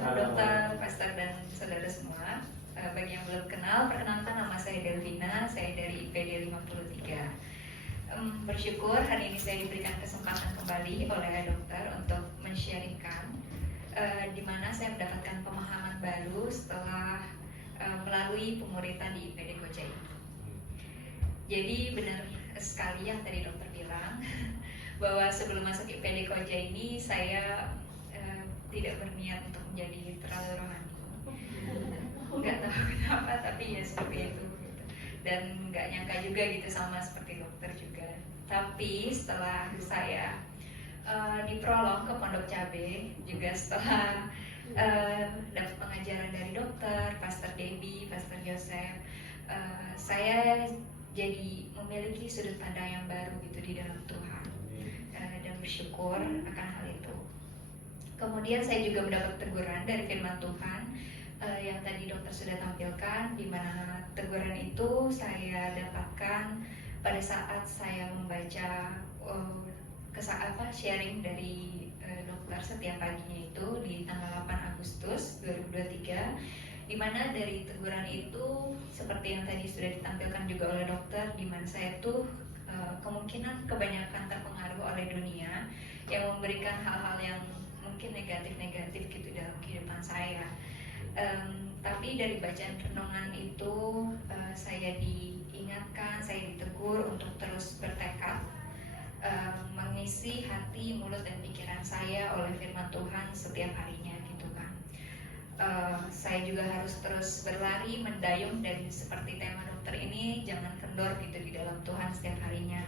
dokter, pastor, dan saudara semua. Bagi yang belum kenal, perkenalkan nama saya Delvina, saya dari IPD 53. Bersyukur hari ini saya diberikan kesempatan kembali oleh dokter untuk men-sharingkan di mana saya mendapatkan pemahaman baru setelah melalui pemuritan di IPD Koja ini. Jadi benar sekali yang tadi dokter bilang bahwa sebelum masuk IPD Koja ini saya tidak berniat untuk menjadi terlalu rohani. Nggak tahu kenapa, tapi ya seperti itu gitu. Dan nggak nyangka juga gitu sama seperti dokter juga. Tapi setelah saya diprolog ke Pondok Cabe, juga setelah dapat pengajaran dari dokter, Pastor Debbie, Pastor Joseph, saya jadi memiliki sudut pandang yang baru gitu di dalam Tuhan. Dan bersyukur akan hal itu. Kemudian saya juga mendapat teguran dari firman Tuhan yang tadi dokter sudah tampilkan, di mana teguran itu saya dapatkan pada saat saya membaca sharing dari dokter setiap paginya itu di tanggal 8 Agustus 2023, di mana dari teguran itu seperti yang tadi sudah ditampilkan juga oleh dokter, di mana saya tuh kemungkinan kebanyakan terpengaruh oleh dunia yang memberikan hal-hal yang mungkin negatif-negatif gitu dalam kehidupan saya. Tapi dari bacaan renungan itu saya diingatkan, saya ditegur untuk terus bertekad mengisi hati, mulut, dan pikiran saya oleh firman Tuhan setiap harinya gitu kan. Saya juga harus terus berlari, mendayung, dan seperti tema dokter ini, jangan kendor gitu di dalam Tuhan setiap harinya.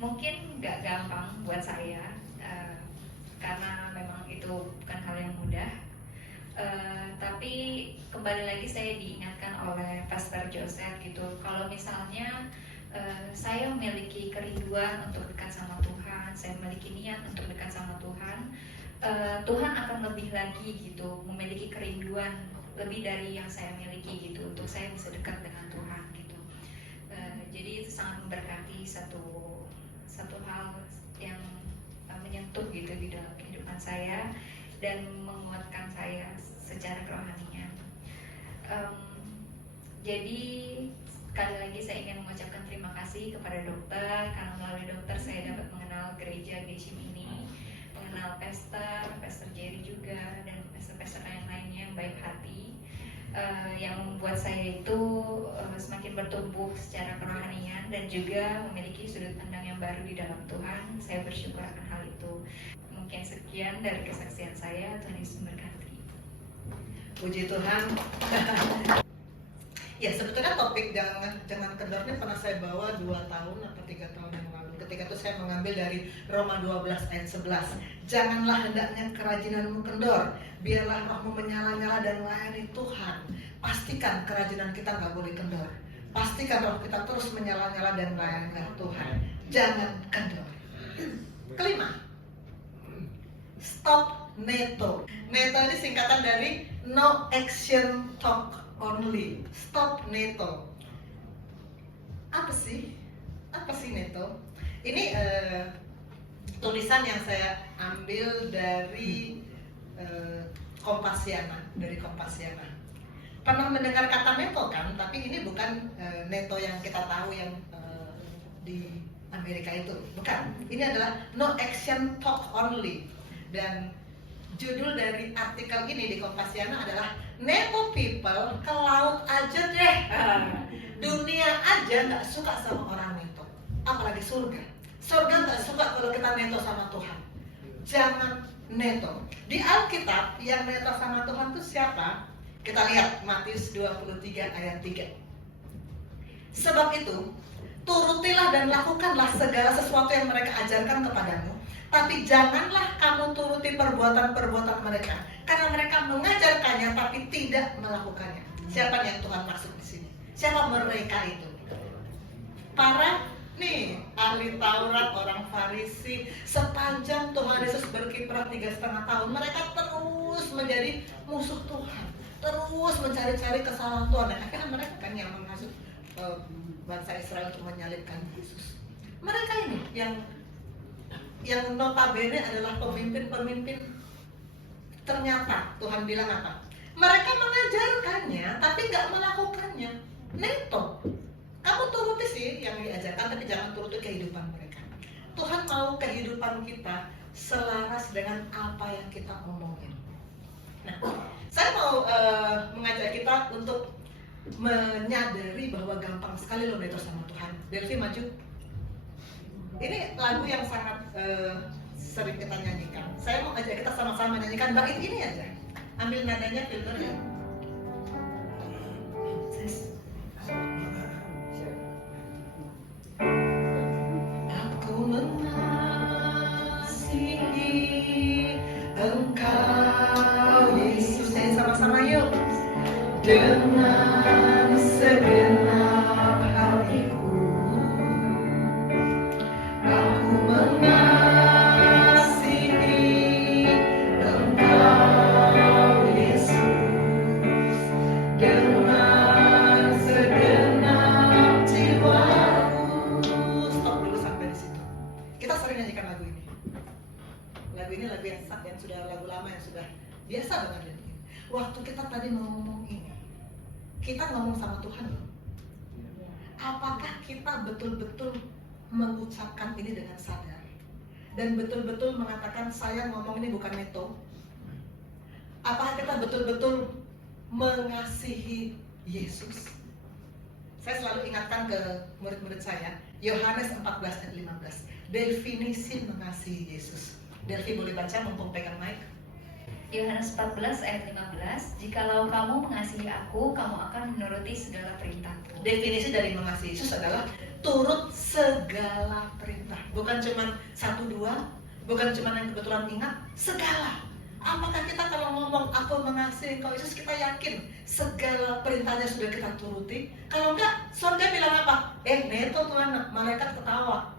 Mungkin gak gampang buat saya karena memang itu bukan hal yang mudah. Tapi kembali lagi saya diingatkan oleh Pastor Joseph gitu, kalau misalnya saya memiliki kerinduan untuk dekat sama Tuhan, saya memiliki niat untuk dekat sama Tuhan, Tuhan akan lebih lagi gitu, memiliki kerinduan lebih dari yang saya miliki gitu, untuk saya bisa dekat dengan Tuhan gitu. Jadi itu sangat memberkati satu hal yang menyentuh gitu di dalam kehidupan saya dan menguatkan saya secara kerohanian. Jadi sekali lagi saya ingin mengucapkan terima kasih kepada dokter, karena melalui dokter saya dapat mengenal gereja Geshim ini, mengenal Pastor Jerry juga, dan pastor-pastor lain-lainnya yang baik hati, yang membuat saya itu semakin bertumbuh secara kerohanian dan juga memiliki sudut pandang yang baru di dalam Tuhan. Saya bersyukur akan hal itu. Mungkin sekian dari kesaksian saya. Tuhan Yesus memberkati. Puji Tuhan. Ya, sebetulnya topik jangan kendor ini pernah saya bawa 2 tahun atau 3 tahun yang lalu. Ketika itu saya mengambil dari Roma 12 ayat 11. Janganlah hendaknya kerajinanmu kendor, biarlah rohmu menyala-nyala dan melayani Tuhan. Pastikan kerajinan kita nggak boleh kendor. Pastikan roh kita terus menyala-nyala dan melayani Tuhan. Jangan kendor. Kelima, stop neto. Neto ini singkatan dari no action talk only. Stop neto. Apa sih neto? Ini tulisan yang saya ambil dari Kompasiana, dari Kompasiana. Pernah mendengar kata neto kan? Tapi ini bukan neto yang kita tahu yang di Amerika itu, bukan. Ini adalah no action talk only. Dan judul dari artikel ini di Kompasiana adalah Neto people ke laut aja deh. Dunia aja nggak suka sama orang neto, apalagi surga. Surga nggak suka kalau kita neto sama Tuhan. Jangan neto. Di Alkitab yang neto sama Tuhan itu siapa? Kita lihat Matius 23 ayat 3. Sebab itu, turutilah dan lakukanlah segala sesuatu yang mereka ajarkan kepadamu. Tapi janganlah kamu turuti perbuatan-perbuatan mereka, karena mereka mengajarkannya tapi tidak melakukannya. Siapa yang Tuhan maksud di sini? Siapa mereka itu? Para ahli Taurat, orang Farisi. Sepanjang Tuhan Yesus berkiprah 3,5 tahun, mereka terus menjadi musuh Tuhan, terus mencari-cari kesalahan Tuhan. Dan akhirnya mereka kan yang menghasut bangsa Israel untuk menyalibkan Yesus. Mereka ini yang notabene adalah pemimpin-pemimpin. Ternyata Tuhan bilang apa? Mereka mengajarkannya tapi nggak melakukannya. Neto. Kamu turuti sih yang diajarkan, tapi jangan turuti kehidupan mereka. Tuhan mau kehidupan kita selaras dengan apa yang kita omongin. Nah, saya mau mengajak kita untuk menyadari bahwa gampang sekali loh neto sama Tuhan. Delvi maju. Ini lagu yang sangat sering kita nyanyikan. Saya mau ajak kita sama-sama nyanyikan bait ini aja. Ambil nadanya, filternya. Aku mengasihi Engkau Yesus. Nyanyi sama-sama yuk. Dengan segenap hatiku, aku mengasihi Engkau Yesus. Dengan segenap jiwaku. Stop dulu sampai di situ. Kita sering nyanyikan lagu ini. Lagu ini lagu yang sudah lagu lama yang sudah biasa banget nyanyiin. Waktu kita tadi ngomong ini, kita ngomong sama Tuhan loh. Apakah kita betul-betul mengucapkan ini dengan sadar dan betul-betul mengatakan saya ngomong ini bukan neto? Apakah kita betul-betul mengasihi Yesus? Saya selalu ingatkan ke murid-murid saya, Yohanes 14 ayat 15, definisi mengasihi Yesus. Delvi boleh baca mumpung pegang mic. Yohanes 14 ayat 15, jikalau kamu mengasihi aku, kamu akan menuruti segala perintahku. Definisi dari mengasihi Yesus adalah turut segala perintah. Bukan cuma 1-2, bukan cuma yang kebetulan ingat, segala. Apakah kita kalau ngomong aku mengasihi Engkau Yesus, kita yakin segala perintahnya sudah kita turuti? Kalau enggak, surga bilang apa? Neto Tuhan, malaikat ketawa.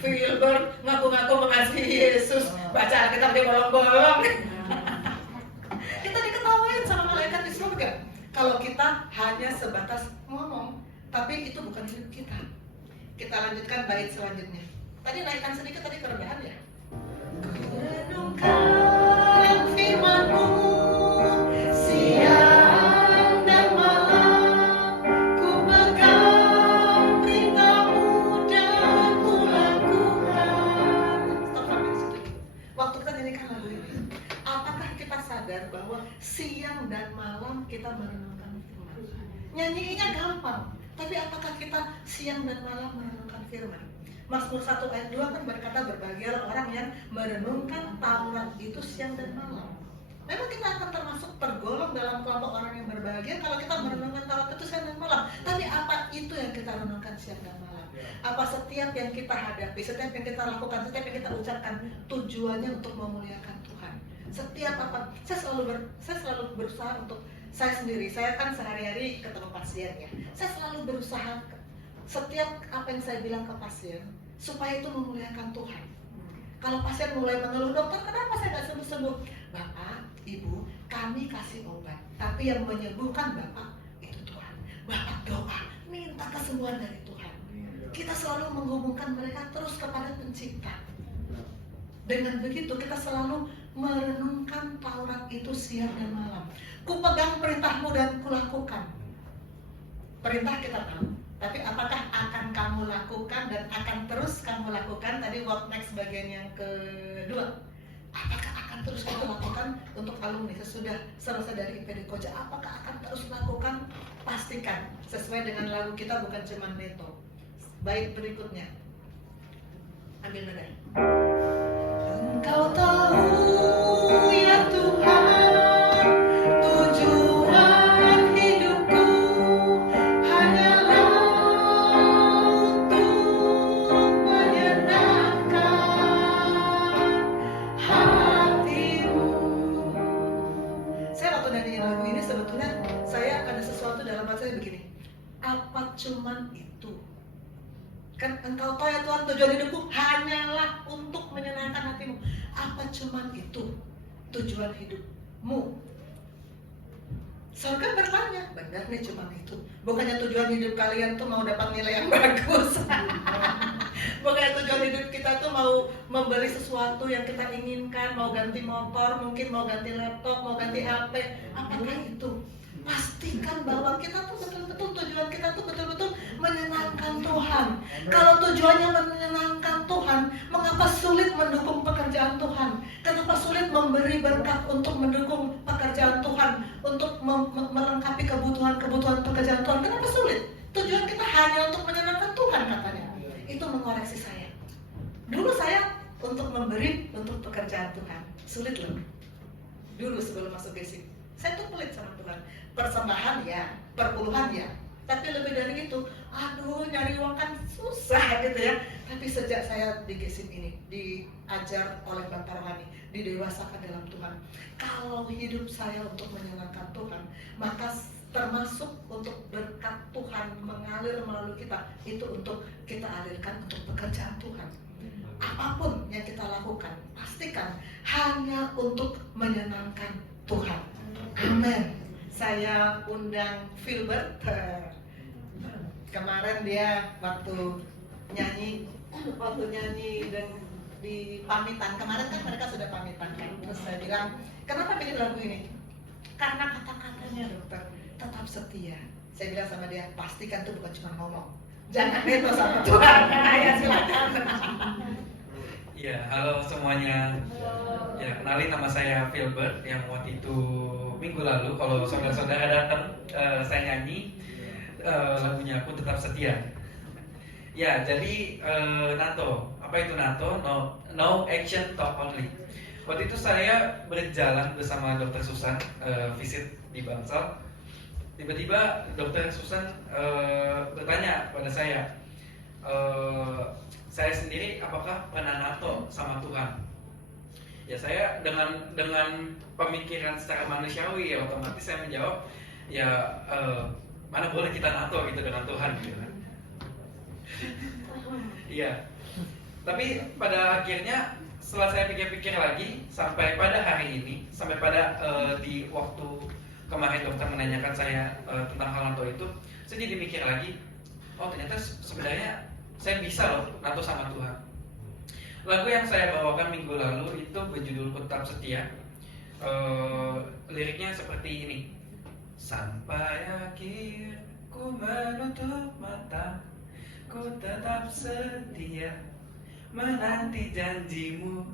Filbert ngaku-ngaku mengasihi Yesus, baca Alkitab dia bolong-bolong. Kita diketawain sama malaikat di surga. Kalau kita hanya sebatas ngomong, tapi itu bukan hidup kita. Kita lanjutkan bait selanjutnya. Tadi naikkan sedikit, tadi kerendahan ya. Renungkan firman-Mu siang dan malam, ku pegang perintah-Mu dan ku lakukan. Stop sampai di situ. Waktu kita nyanyikan lagu ini, apakah kita sadar bahwa siang dan malam kita merenungkan firman? Nyanyiinnya gampang, tapi apakah kita siang dan malam merenungkan firman? Mazmur 1 ayat 2 kan berkata berbahagialah orang yang merenungkan Taurat itu siang dan malam. Memang kita akan termasuk tergolong dalam kelompok orang yang berbahagia kalau kita merenungkan Taurat itu siang dan malam. Tapi apa itu yang kita renungkan siang dan malam? Apa setiap yang kita hadapi, setiap yang kita lakukan, setiap yang kita ucapkan tujuannya untuk memuliakan Tuhan? Setiap apa? Saya selalu berusaha untuk saya sendiri. Saya kan sehari-hari ketemu pasien ya. Saya selalu berusaha setiap apa yang saya bilang ke pasien supaya itu memuliakan Tuhan. Kalau pasien mulai mengeluh, dokter kenapa saya nggak sembuh-sembuh? Bapak, Ibu, kami kasih obat, tapi yang menyembuhkan Bapak itu Tuhan. Bapak doa, minta kesembuhan dari Tuhan. Kita selalu menghubungkan mereka terus kepada Pencipta. Dengan begitu kita selalu merenungkan Taurat itu siang dan malam. Kupegang perintahmu dan kulakukan. Perintah kita tahu, tapi apakah akan kamu lakukan dan akan terus kamu lakukan? Tadi work next bagian yang kedua. Apakah akan terus kamu lakukan untuk alumni sesudah selesai dari IPD Koja? Apakah akan terus lakukan? Pastikan sesuai dengan lagu kita, bukan cuma neto. Baik, berikutnya. Ambil nada. Engkau tahu ya Tuhan, tujuan hidupku hanyalah untuk menyenangkan hatimu. Saya waktu nyanyi lagu ini sebetulnya saya ada sesuatu dalam hati saya begini. Apa cuman itu? Kan engkau tahu ya Tuhan, tujuan hidupku hanyalah untuk menyenangkan hatimu. Apa cuman itu tujuan hidupmu? Surga bertanya, benar nih cuman itu. Bukannya tujuan hidup kalian tuh mau dapat nilai yang bagus. Bukannya tujuan hidup kita tuh mau membeli sesuatu yang kita inginkan, mau ganti motor, mungkin mau ganti laptop, mau ganti HP. Apakah itu? Pastikan bahwa kita tuh betul-betul tujuan kita tuh betul-betul menyenangkan Tuhan. Kalau tujuannya menyenangkan Tuhan, mengapa sulit mendukung pekerjaan Tuhan? Kenapa sulit memberi berkat untuk mendukung pekerjaan Tuhan, untuk melengkapi kebutuhan pekerjaan Tuhan? Kenapa sulit? Tujuan kita hanya untuk menyenangkan Tuhan katanya. Itu mengoreksi saya. Dulu saya untuk memberi untuk pekerjaan Tuhan, sulit loh. Dulu sebelum masuk GESIP, saya tuh pelit sama Tuhan. Persembahan ya, perpuluhan ya, tapi lebih dari itu, aduh nyari uang kan susah gitu ya. Tapi sejak saya di GESIP ini diajar oleh Bapak Rohani, didewasakan dalam Tuhan, kalau hidup saya untuk menyenangkan Tuhan, maka termasuk untuk berkat Tuhan mengalir melalui kita, itu untuk kita alirkan untuk pekerjaan Tuhan. Apapun yang kita lakukan, pastikan hanya untuk menyenangkan Tuhan. Amin. Saya undang Filbert. Kemarin dia waktu nyanyi dan di pamitan. Kemarin kan mereka sudah pamitan kan. Terus saya bilang, kenapa bikin lagu ini? Karena kata-katanya dokter, tetap setia. Saya bilang sama dia, pastikan itu bukan cuma ngomong. Jangan neto sama Tuhan. Ya silakan. Ya, halo semuanya. Ya, kenalin nama saya Filbert yang waktu itu minggu lalu kalau saudara-saudara datang saya nyanyi lagunya Aku Tetap Setia. Ya, jadi NATO. Apa itu NATO? No action talk only. Waktu itu saya berjalan bersama Dr. Susan visit di Bangsal. Tiba-tiba Dr. Susan bertanya pada saya sendiri apakah pernah NATO sama Tuhan? Ya saya dengan pemikiran secara manusiawi ya otomatis saya menjawab ya mana boleh kita NATO gitu dengan Tuhan gitu kan. Iya. Tapi pada akhirnya setelah saya pikir-pikir lagi sampai pada hari ini, sampai pada di waktu kemarin dokter menanyakan saya tentang hal NATO itu, saya jadi mikir lagi, oh ternyata sebenarnya saya bisa loh NATO sama Tuhan. Lagu yang saya bawakan minggu lalu itu berjudul Ku Tetap Setia. Liriknya seperti ini. Sampai akhir ku menutup mata, ku tetap setia menanti janjimu,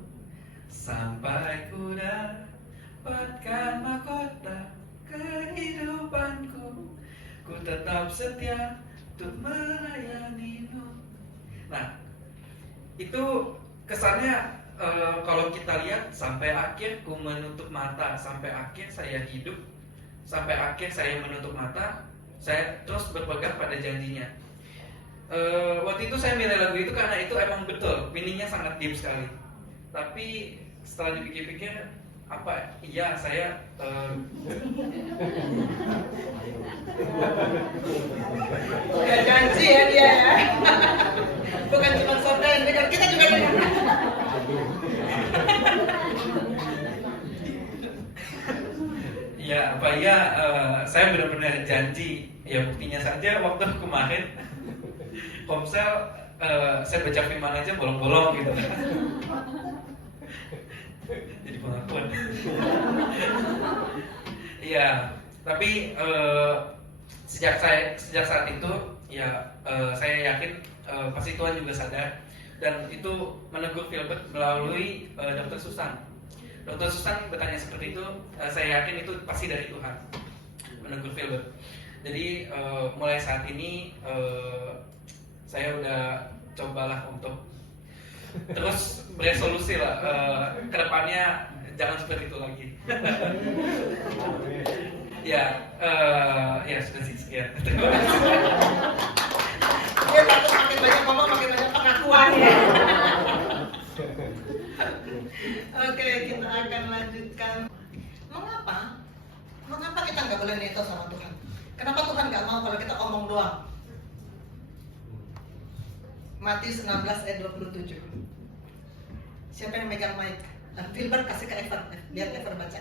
sampai ku dapatkan mahkota kehidupanku, ku tetap setia untuk melayanimu. Nah, itu kesannya kalau kita lihat sampai akhir ku menutup mata, sampai akhir saya hidup, sampai akhir saya menutup mata, saya terus berpegang pada janjinya. Waktu itu saya milih lagu itu karena itu emang betul, meaningnya sangat deep sekali. Tapi setelah dipikir-pikir, apa? Iya saya Udah janji ya dia ya. Bukan cuma sorga yang dengar, kita juga dengar. ya apa ya saya benar-benar janji. Ya buktinya saja waktu kemarin Komsel saya baca firman aja bolong-bolong gitu. Jadi pengakuan. Iya, tapi sejak saat itu ya saya yakin pasti Tuhan juga sadar, dan itu menegur Filbert melalui Dr. Susan. Dr. Susan bertanya seperti itu, saya yakin itu pasti dari Tuhan menegur Filbert. Jadi mulai saat ini saya udah cobalah untuk terus beresolusi lah, kedepannya jangan seperti itu lagi. Ya sudah sih sekian. Terima kasih. Dia takut makin banyak ngomong, makin banyak pengakuan ya. Oke, kita akan lanjutkan. Mengapa kita nggak boleh neto sama Tuhan? Kenapa Tuhan nggak mau kalau kita omong doang? Matius 16 ayat 27. Siapa yang megang mic? Filbert kasih ke Evan, biar Evan baca.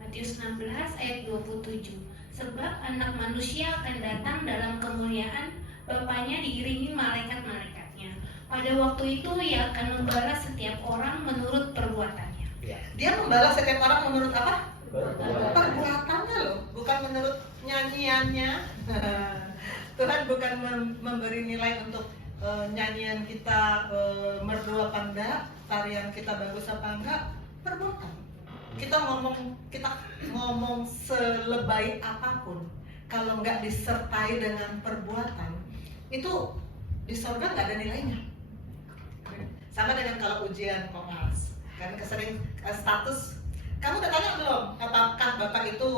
Matius 16 ayat 27. Sebab anak manusia akan datang dalam kemuliaan Bapaknya diiringi malaikat-malaikatnya. Pada waktu itu ia akan membalas setiap orang menurut perbuatannya. Dia membalas setiap orang menurut apa? Perbuatannya loh, bukan menurut nyanyiannya. Tuhan bukan memberi nilai untuk nyanyian kita merdu apa enggak, tarian kita bagus apa enggak, perbuatan. Kita ngomong selebay apapun, kalau nggak disertai dengan perbuatan, itu di sorga nggak ada nilainya. Sama dengan kalau ujian Komas, kan kesering status. Kamu udah tanya belum, apakah Bapak itu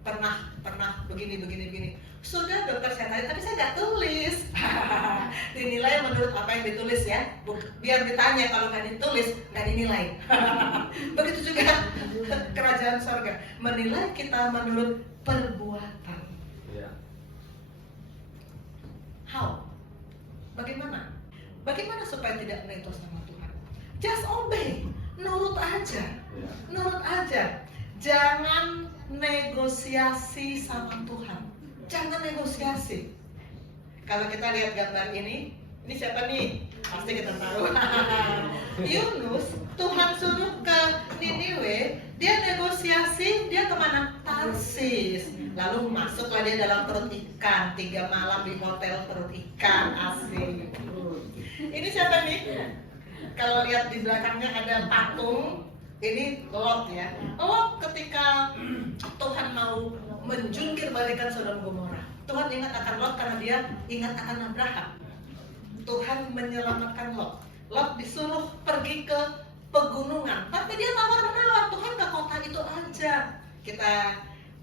pernah begini. Sudah dokter, saya tanya, tapi saya nggak tulis. Dinilai menurut apa yang ditulis ya. Biar ditanya, kalau nggak ditulis nggak dinilai. Begitu juga kerajaan sorga, menilai kita menurut perbuatan. How? Bagaimana supaya tidak neto sama Tuhan? Just obey, nurut aja. Jangan negosiasi sama Tuhan. Jangan negosiasi. Kalau kita lihat gambar ini siapa nih? Pasti kita tahu. Yunus, Tuhan suruh ke Niniwe, dia negosiasi, dia kemana? Tarsis. Lalu masuklah dia dalam perut ikan, 3 malam di hotel perut ikan, asik. Ini siapa nih? Kalau lihat di belakangnya ada patung, ini Lot ya. Lot ketika Tuhan mau menjungkir balikan Sodom Gomora, Tuhan ingat akan Lot karena dia ingat akan Abraham. Tuhan menyelamatkan Lot. Lot disuruh pergi ke pegunungan, tapi dia tawar-menawar, Tuhan ke kota itu aja. Kita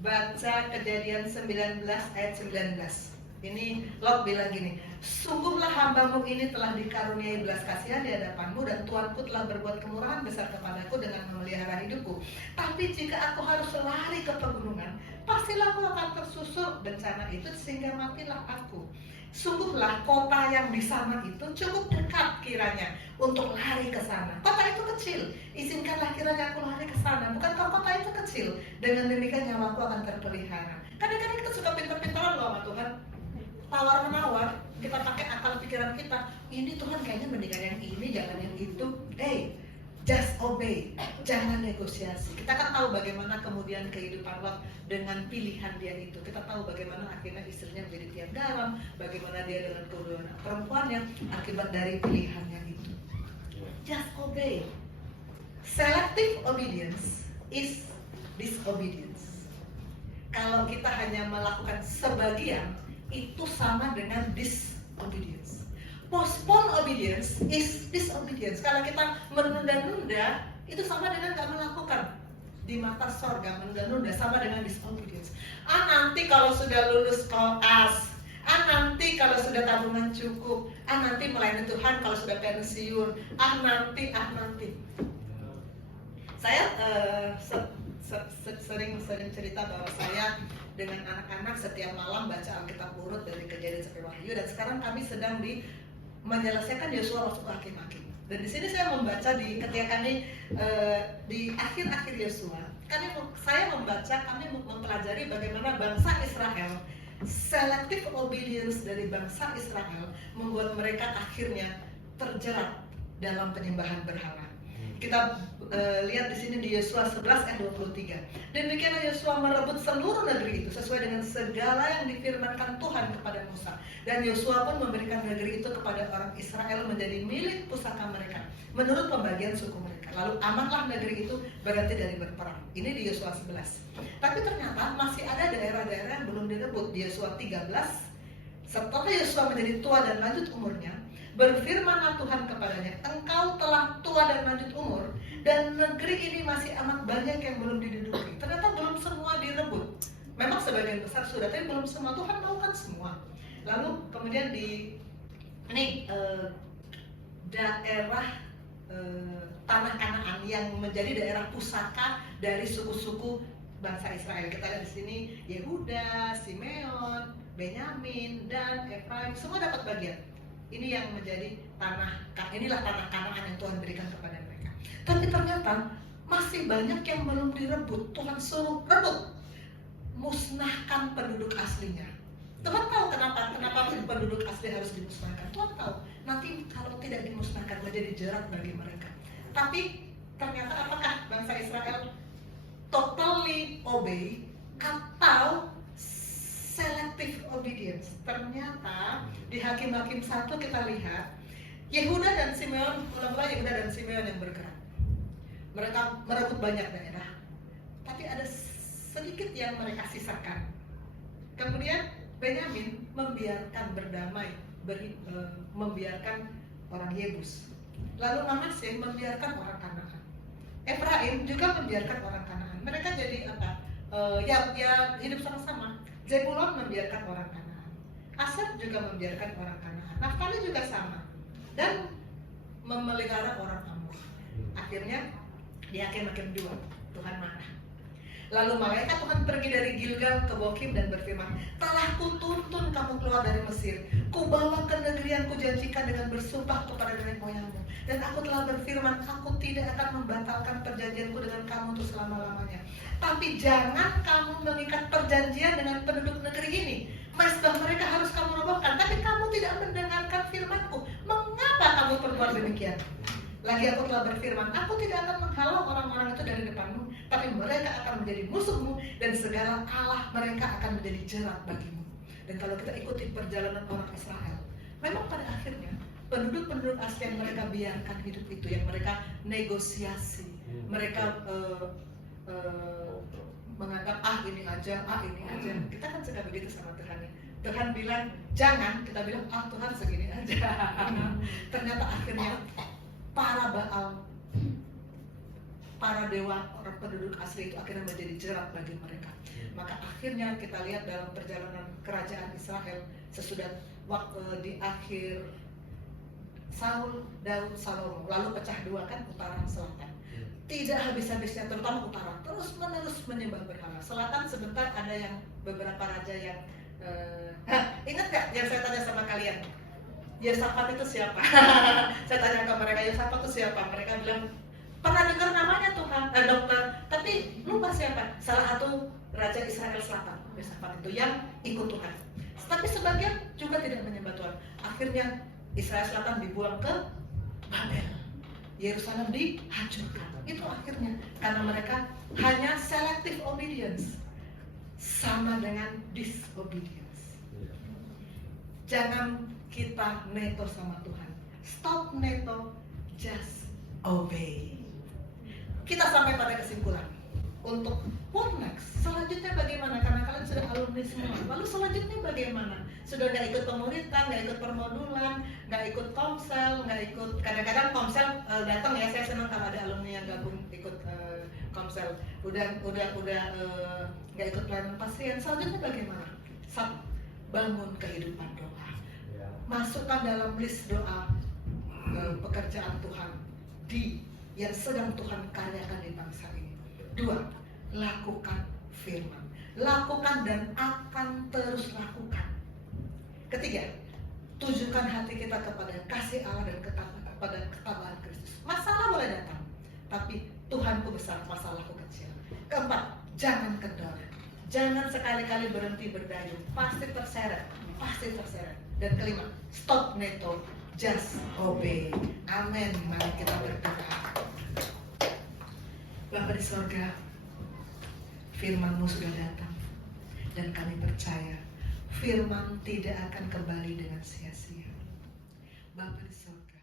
baca Kejadian 19 ayat 19. Ini Lot bilang gini, sungguhlah hambamu ini telah dikaruniai belas kasihan di hadapanmu, dan Tuanku telah berbuat kemurahan besar kepadaku dengan memelihara hidupku. Tapi jika aku harus lari ke pegunungan, pastilah aku akan tersusul bencana itu sehingga matilah aku. Sungguhlah kota yang di sana itu cukup dekat kiranya untuk lari ke sana. Kota itu kecil, izinkanlah kiranya aku lari ke sana. Bukankah kota itu kecil? Dengan demikian nyawaku akan terpelihara. Kadang-kadang kita suka pintar-pintaran loh sama Tuhan, tawar-menawar. Kita pakai akal pikiran kita. Ini Tuhan kayaknya mendingan yang ini, jangan yang itu. Just obey, jangan negosiasi. Kita kan tahu bagaimana kemudian kehidupan Lot dengan pilihan dia itu. Kita tahu bagaimana akhirnya istrinya menjadi tiang garam, bagaimana dia dengan kedua perempuannya akibat dari pilihannya itu. Just obey. Selective obedience is disobedience. Kalau kita hanya melakukan sebagian, itu sama dengan disobedience. Postpone obedience is disobedience. Kalau kita menunda-nunda, itu sama dengan gak melakukan. Di mata sorga, menunda-nunda sama dengan disobedience. Nanti kalau sudah lulus koas, nanti kalau sudah tabungan cukup, nanti melayani Tuhan kalau sudah pensiun, nanti. Saya sering cerita bahwa saya dengan anak-anak setiap malam baca Alkitab urut dari Kejadian sampai Wahyu, dan sekarang kami sedang menyelesaikan Yosua masuk ke Hakim-Hakim. Dan di sini saya membaca ketika kami di akhir-akhir Yosua, saya mempelajari bagaimana bangsa Israel, selective obedience dari bangsa Israel membuat mereka akhirnya terjerat dalam penyembahan berhala. Kita lihat di sini di Yosua 11 ayat 23. Demikianlah Yosua merebut seluruh negeri itu sesuai dengan segala yang difirmankan Tuhan kepada Musa. Dan Yosua pun memberikan negeri itu kepada orang Israel menjadi milik pusaka mereka menurut pembagian suku mereka. Lalu amanlah negeri itu berhenti dari berperang. Ini di Yosua 11. Tapi ternyata masih ada daerah-daerah yang belum direbut. Di Yosua 13, setelah Yosua menjadi tua dan lanjut umurnya, berfirmanlah Tuhan kepadanya, engkau telah tua dan lanjut umur, dan negeri ini masih amat banyak yang belum diduduki. Ternyata belum semua direbut. Memang sebagian besar sudah, tapi belum semua. Tuhan tahu kan semua. Lalu kemudian daerah tanah Kanaan yang menjadi daerah pusaka dari suku-suku bangsa Israel. Kita lihat di sini Yehuda, Simeon, Benyamin, dan Efraim semua dapat bagian. Ini yang menjadi inilah tanah Kanaan yang Tuhan berikan kepada mereka. Tapi ternyata masih banyak yang belum direbut. Tuhan suruh rebut, musnahkan penduduk aslinya. Tuhan tahu kenapa penduduk asli harus dimusnahkan. Tuhan tahu nanti kalau tidak dimusnahkan menjadi jerat bagi mereka. Tapi ternyata apakah bangsa Israel totally obey atau selective obedience? Ternyata di Hakim-Hakim 1 kita lihat Yehuda dan Simeon, mula-mula Yehuda dan Simeon yang bergerak. Mereka merebut banyak daerah, tapi ada sedikit yang mereka sisakan. Kemudian Benyamin membiarkan berdamai, membiarkan orang Yebus. Lalu Manasye membiarkan orang Kanaan. Efraim juga membiarkan orang Kanaan. Mereka jadi apa? Ya hidup sama-sama. Zebulon membiarkan orang Kanaan. Aser juga membiarkan orang Kanaan. Naftali juga sama. Dan memelihara orang Amor. Akhirnya di Hakim-Hakim 2 Tuhan marah. Lalu malaikat Tuhan pergi dari Gilgal ke Bokim dan berfirman, telah kutuntun kamu keluar dari Mesir, kubawa ke negeri yang kujanjikan dengan bersumpah kepada nenek moyangmu. Dan aku telah berfirman, aku tidak akan membatalkan perjanjianku dengan kamu untuk selama-lamanya. Tapi jangan kamu mengikat perjanjian dengan penduduk negeri ini. Mezbah mereka harus kamu robohkan, tapi kamu tidak mendengarkan firmanku. Mengapa kamu berbuat demikian? Lagi aku telah berfirman, aku tidak akan menghalau orang-orang itu dari depanmu, tapi mereka akan menjadi musuhmu dan segala Allah mereka akan menjadi jerat bagimu. Dan kalau kita ikuti perjalanan orang Israel, memang pada akhirnya penduduk-penduduk asli yang mereka biarkan hidup itu, yang mereka negosiasi, mereka menganggap ini aja. Kita kan suka begitu sama Tuhan ya. Tuhan bilang jangan, kita bilang Tuhan segini aja. Ternyata akhirnya para Baal, para dewa orang penduduk asli itu akhirnya menjadi jerat bagi mereka. Maka akhirnya kita lihat dalam perjalanan kerajaan Israel sesudah waktu di akhir Saul, Daud, Salomo, lalu pecah dua kan, utara selatan. Tidak habis-habisnya, terutama utara, terus menerus menyembah berhala. Selatan sebentar ada yang beberapa raja yang ingat gak yang saya tanya sama kalian? Yosafat itu siapa? Saya tanya ke mereka, Yosafat itu siapa? Mereka bilang, pernah dengar namanya Tuhan, dokter, tapi lupa siapa? Salah satu raja Israel Selatan, Yosafat itu yang ikut Tuhan. Tapi sebagian juga tidak menyembah Tuhan. Akhirnya Israel Selatan dibuang ke Babel, Yerusalem dihancurkan. Itu akhirnya karena mereka hanya selective obedience, sama dengan disobedience. Jangan kita neto sama Tuhan. Stop neto, just obey. Kita sampai pada kesimpulan untuk what next? Selanjutnya bagaimana? Karena kalian sudah alumni semua. Lalu selanjutnya bagaimana? Sudah nggak ikut pemuritan, nggak ikut permodulan, nggak ikut komsel, nggak ikut. Kadang-kadang komsel datang ya. Saya senang kalau ada alumni yang gabung ikut komsel. Udah nggak ikut pelayanan pasien. Selanjutnya bagaimana? Satu, bangun kehidupan doa. Masukkan dalam list doa pekerjaan Tuhan yang sedang Tuhan karyakan di bangsa ini. Dua, lakukan firman. Lakukan dan akan terus lakukan. Ketiga, tujukan hati kita kepada kasih Allah dan kepada ketabahan Kristus. Masalah boleh datang, tapi Tuhanku besar, masalahku kecil. Keempat, jangan kendor. Jangan sekali-kali berhenti berdayung. Pasti terseret. Dan kelima, stop neto, Just obey. Amin. Mari kita berdoa. Bapa di sorga, firman-Mu sudah datang dan kami percaya firman tidak akan kembali dengan sia-sia. Bapa di sorga,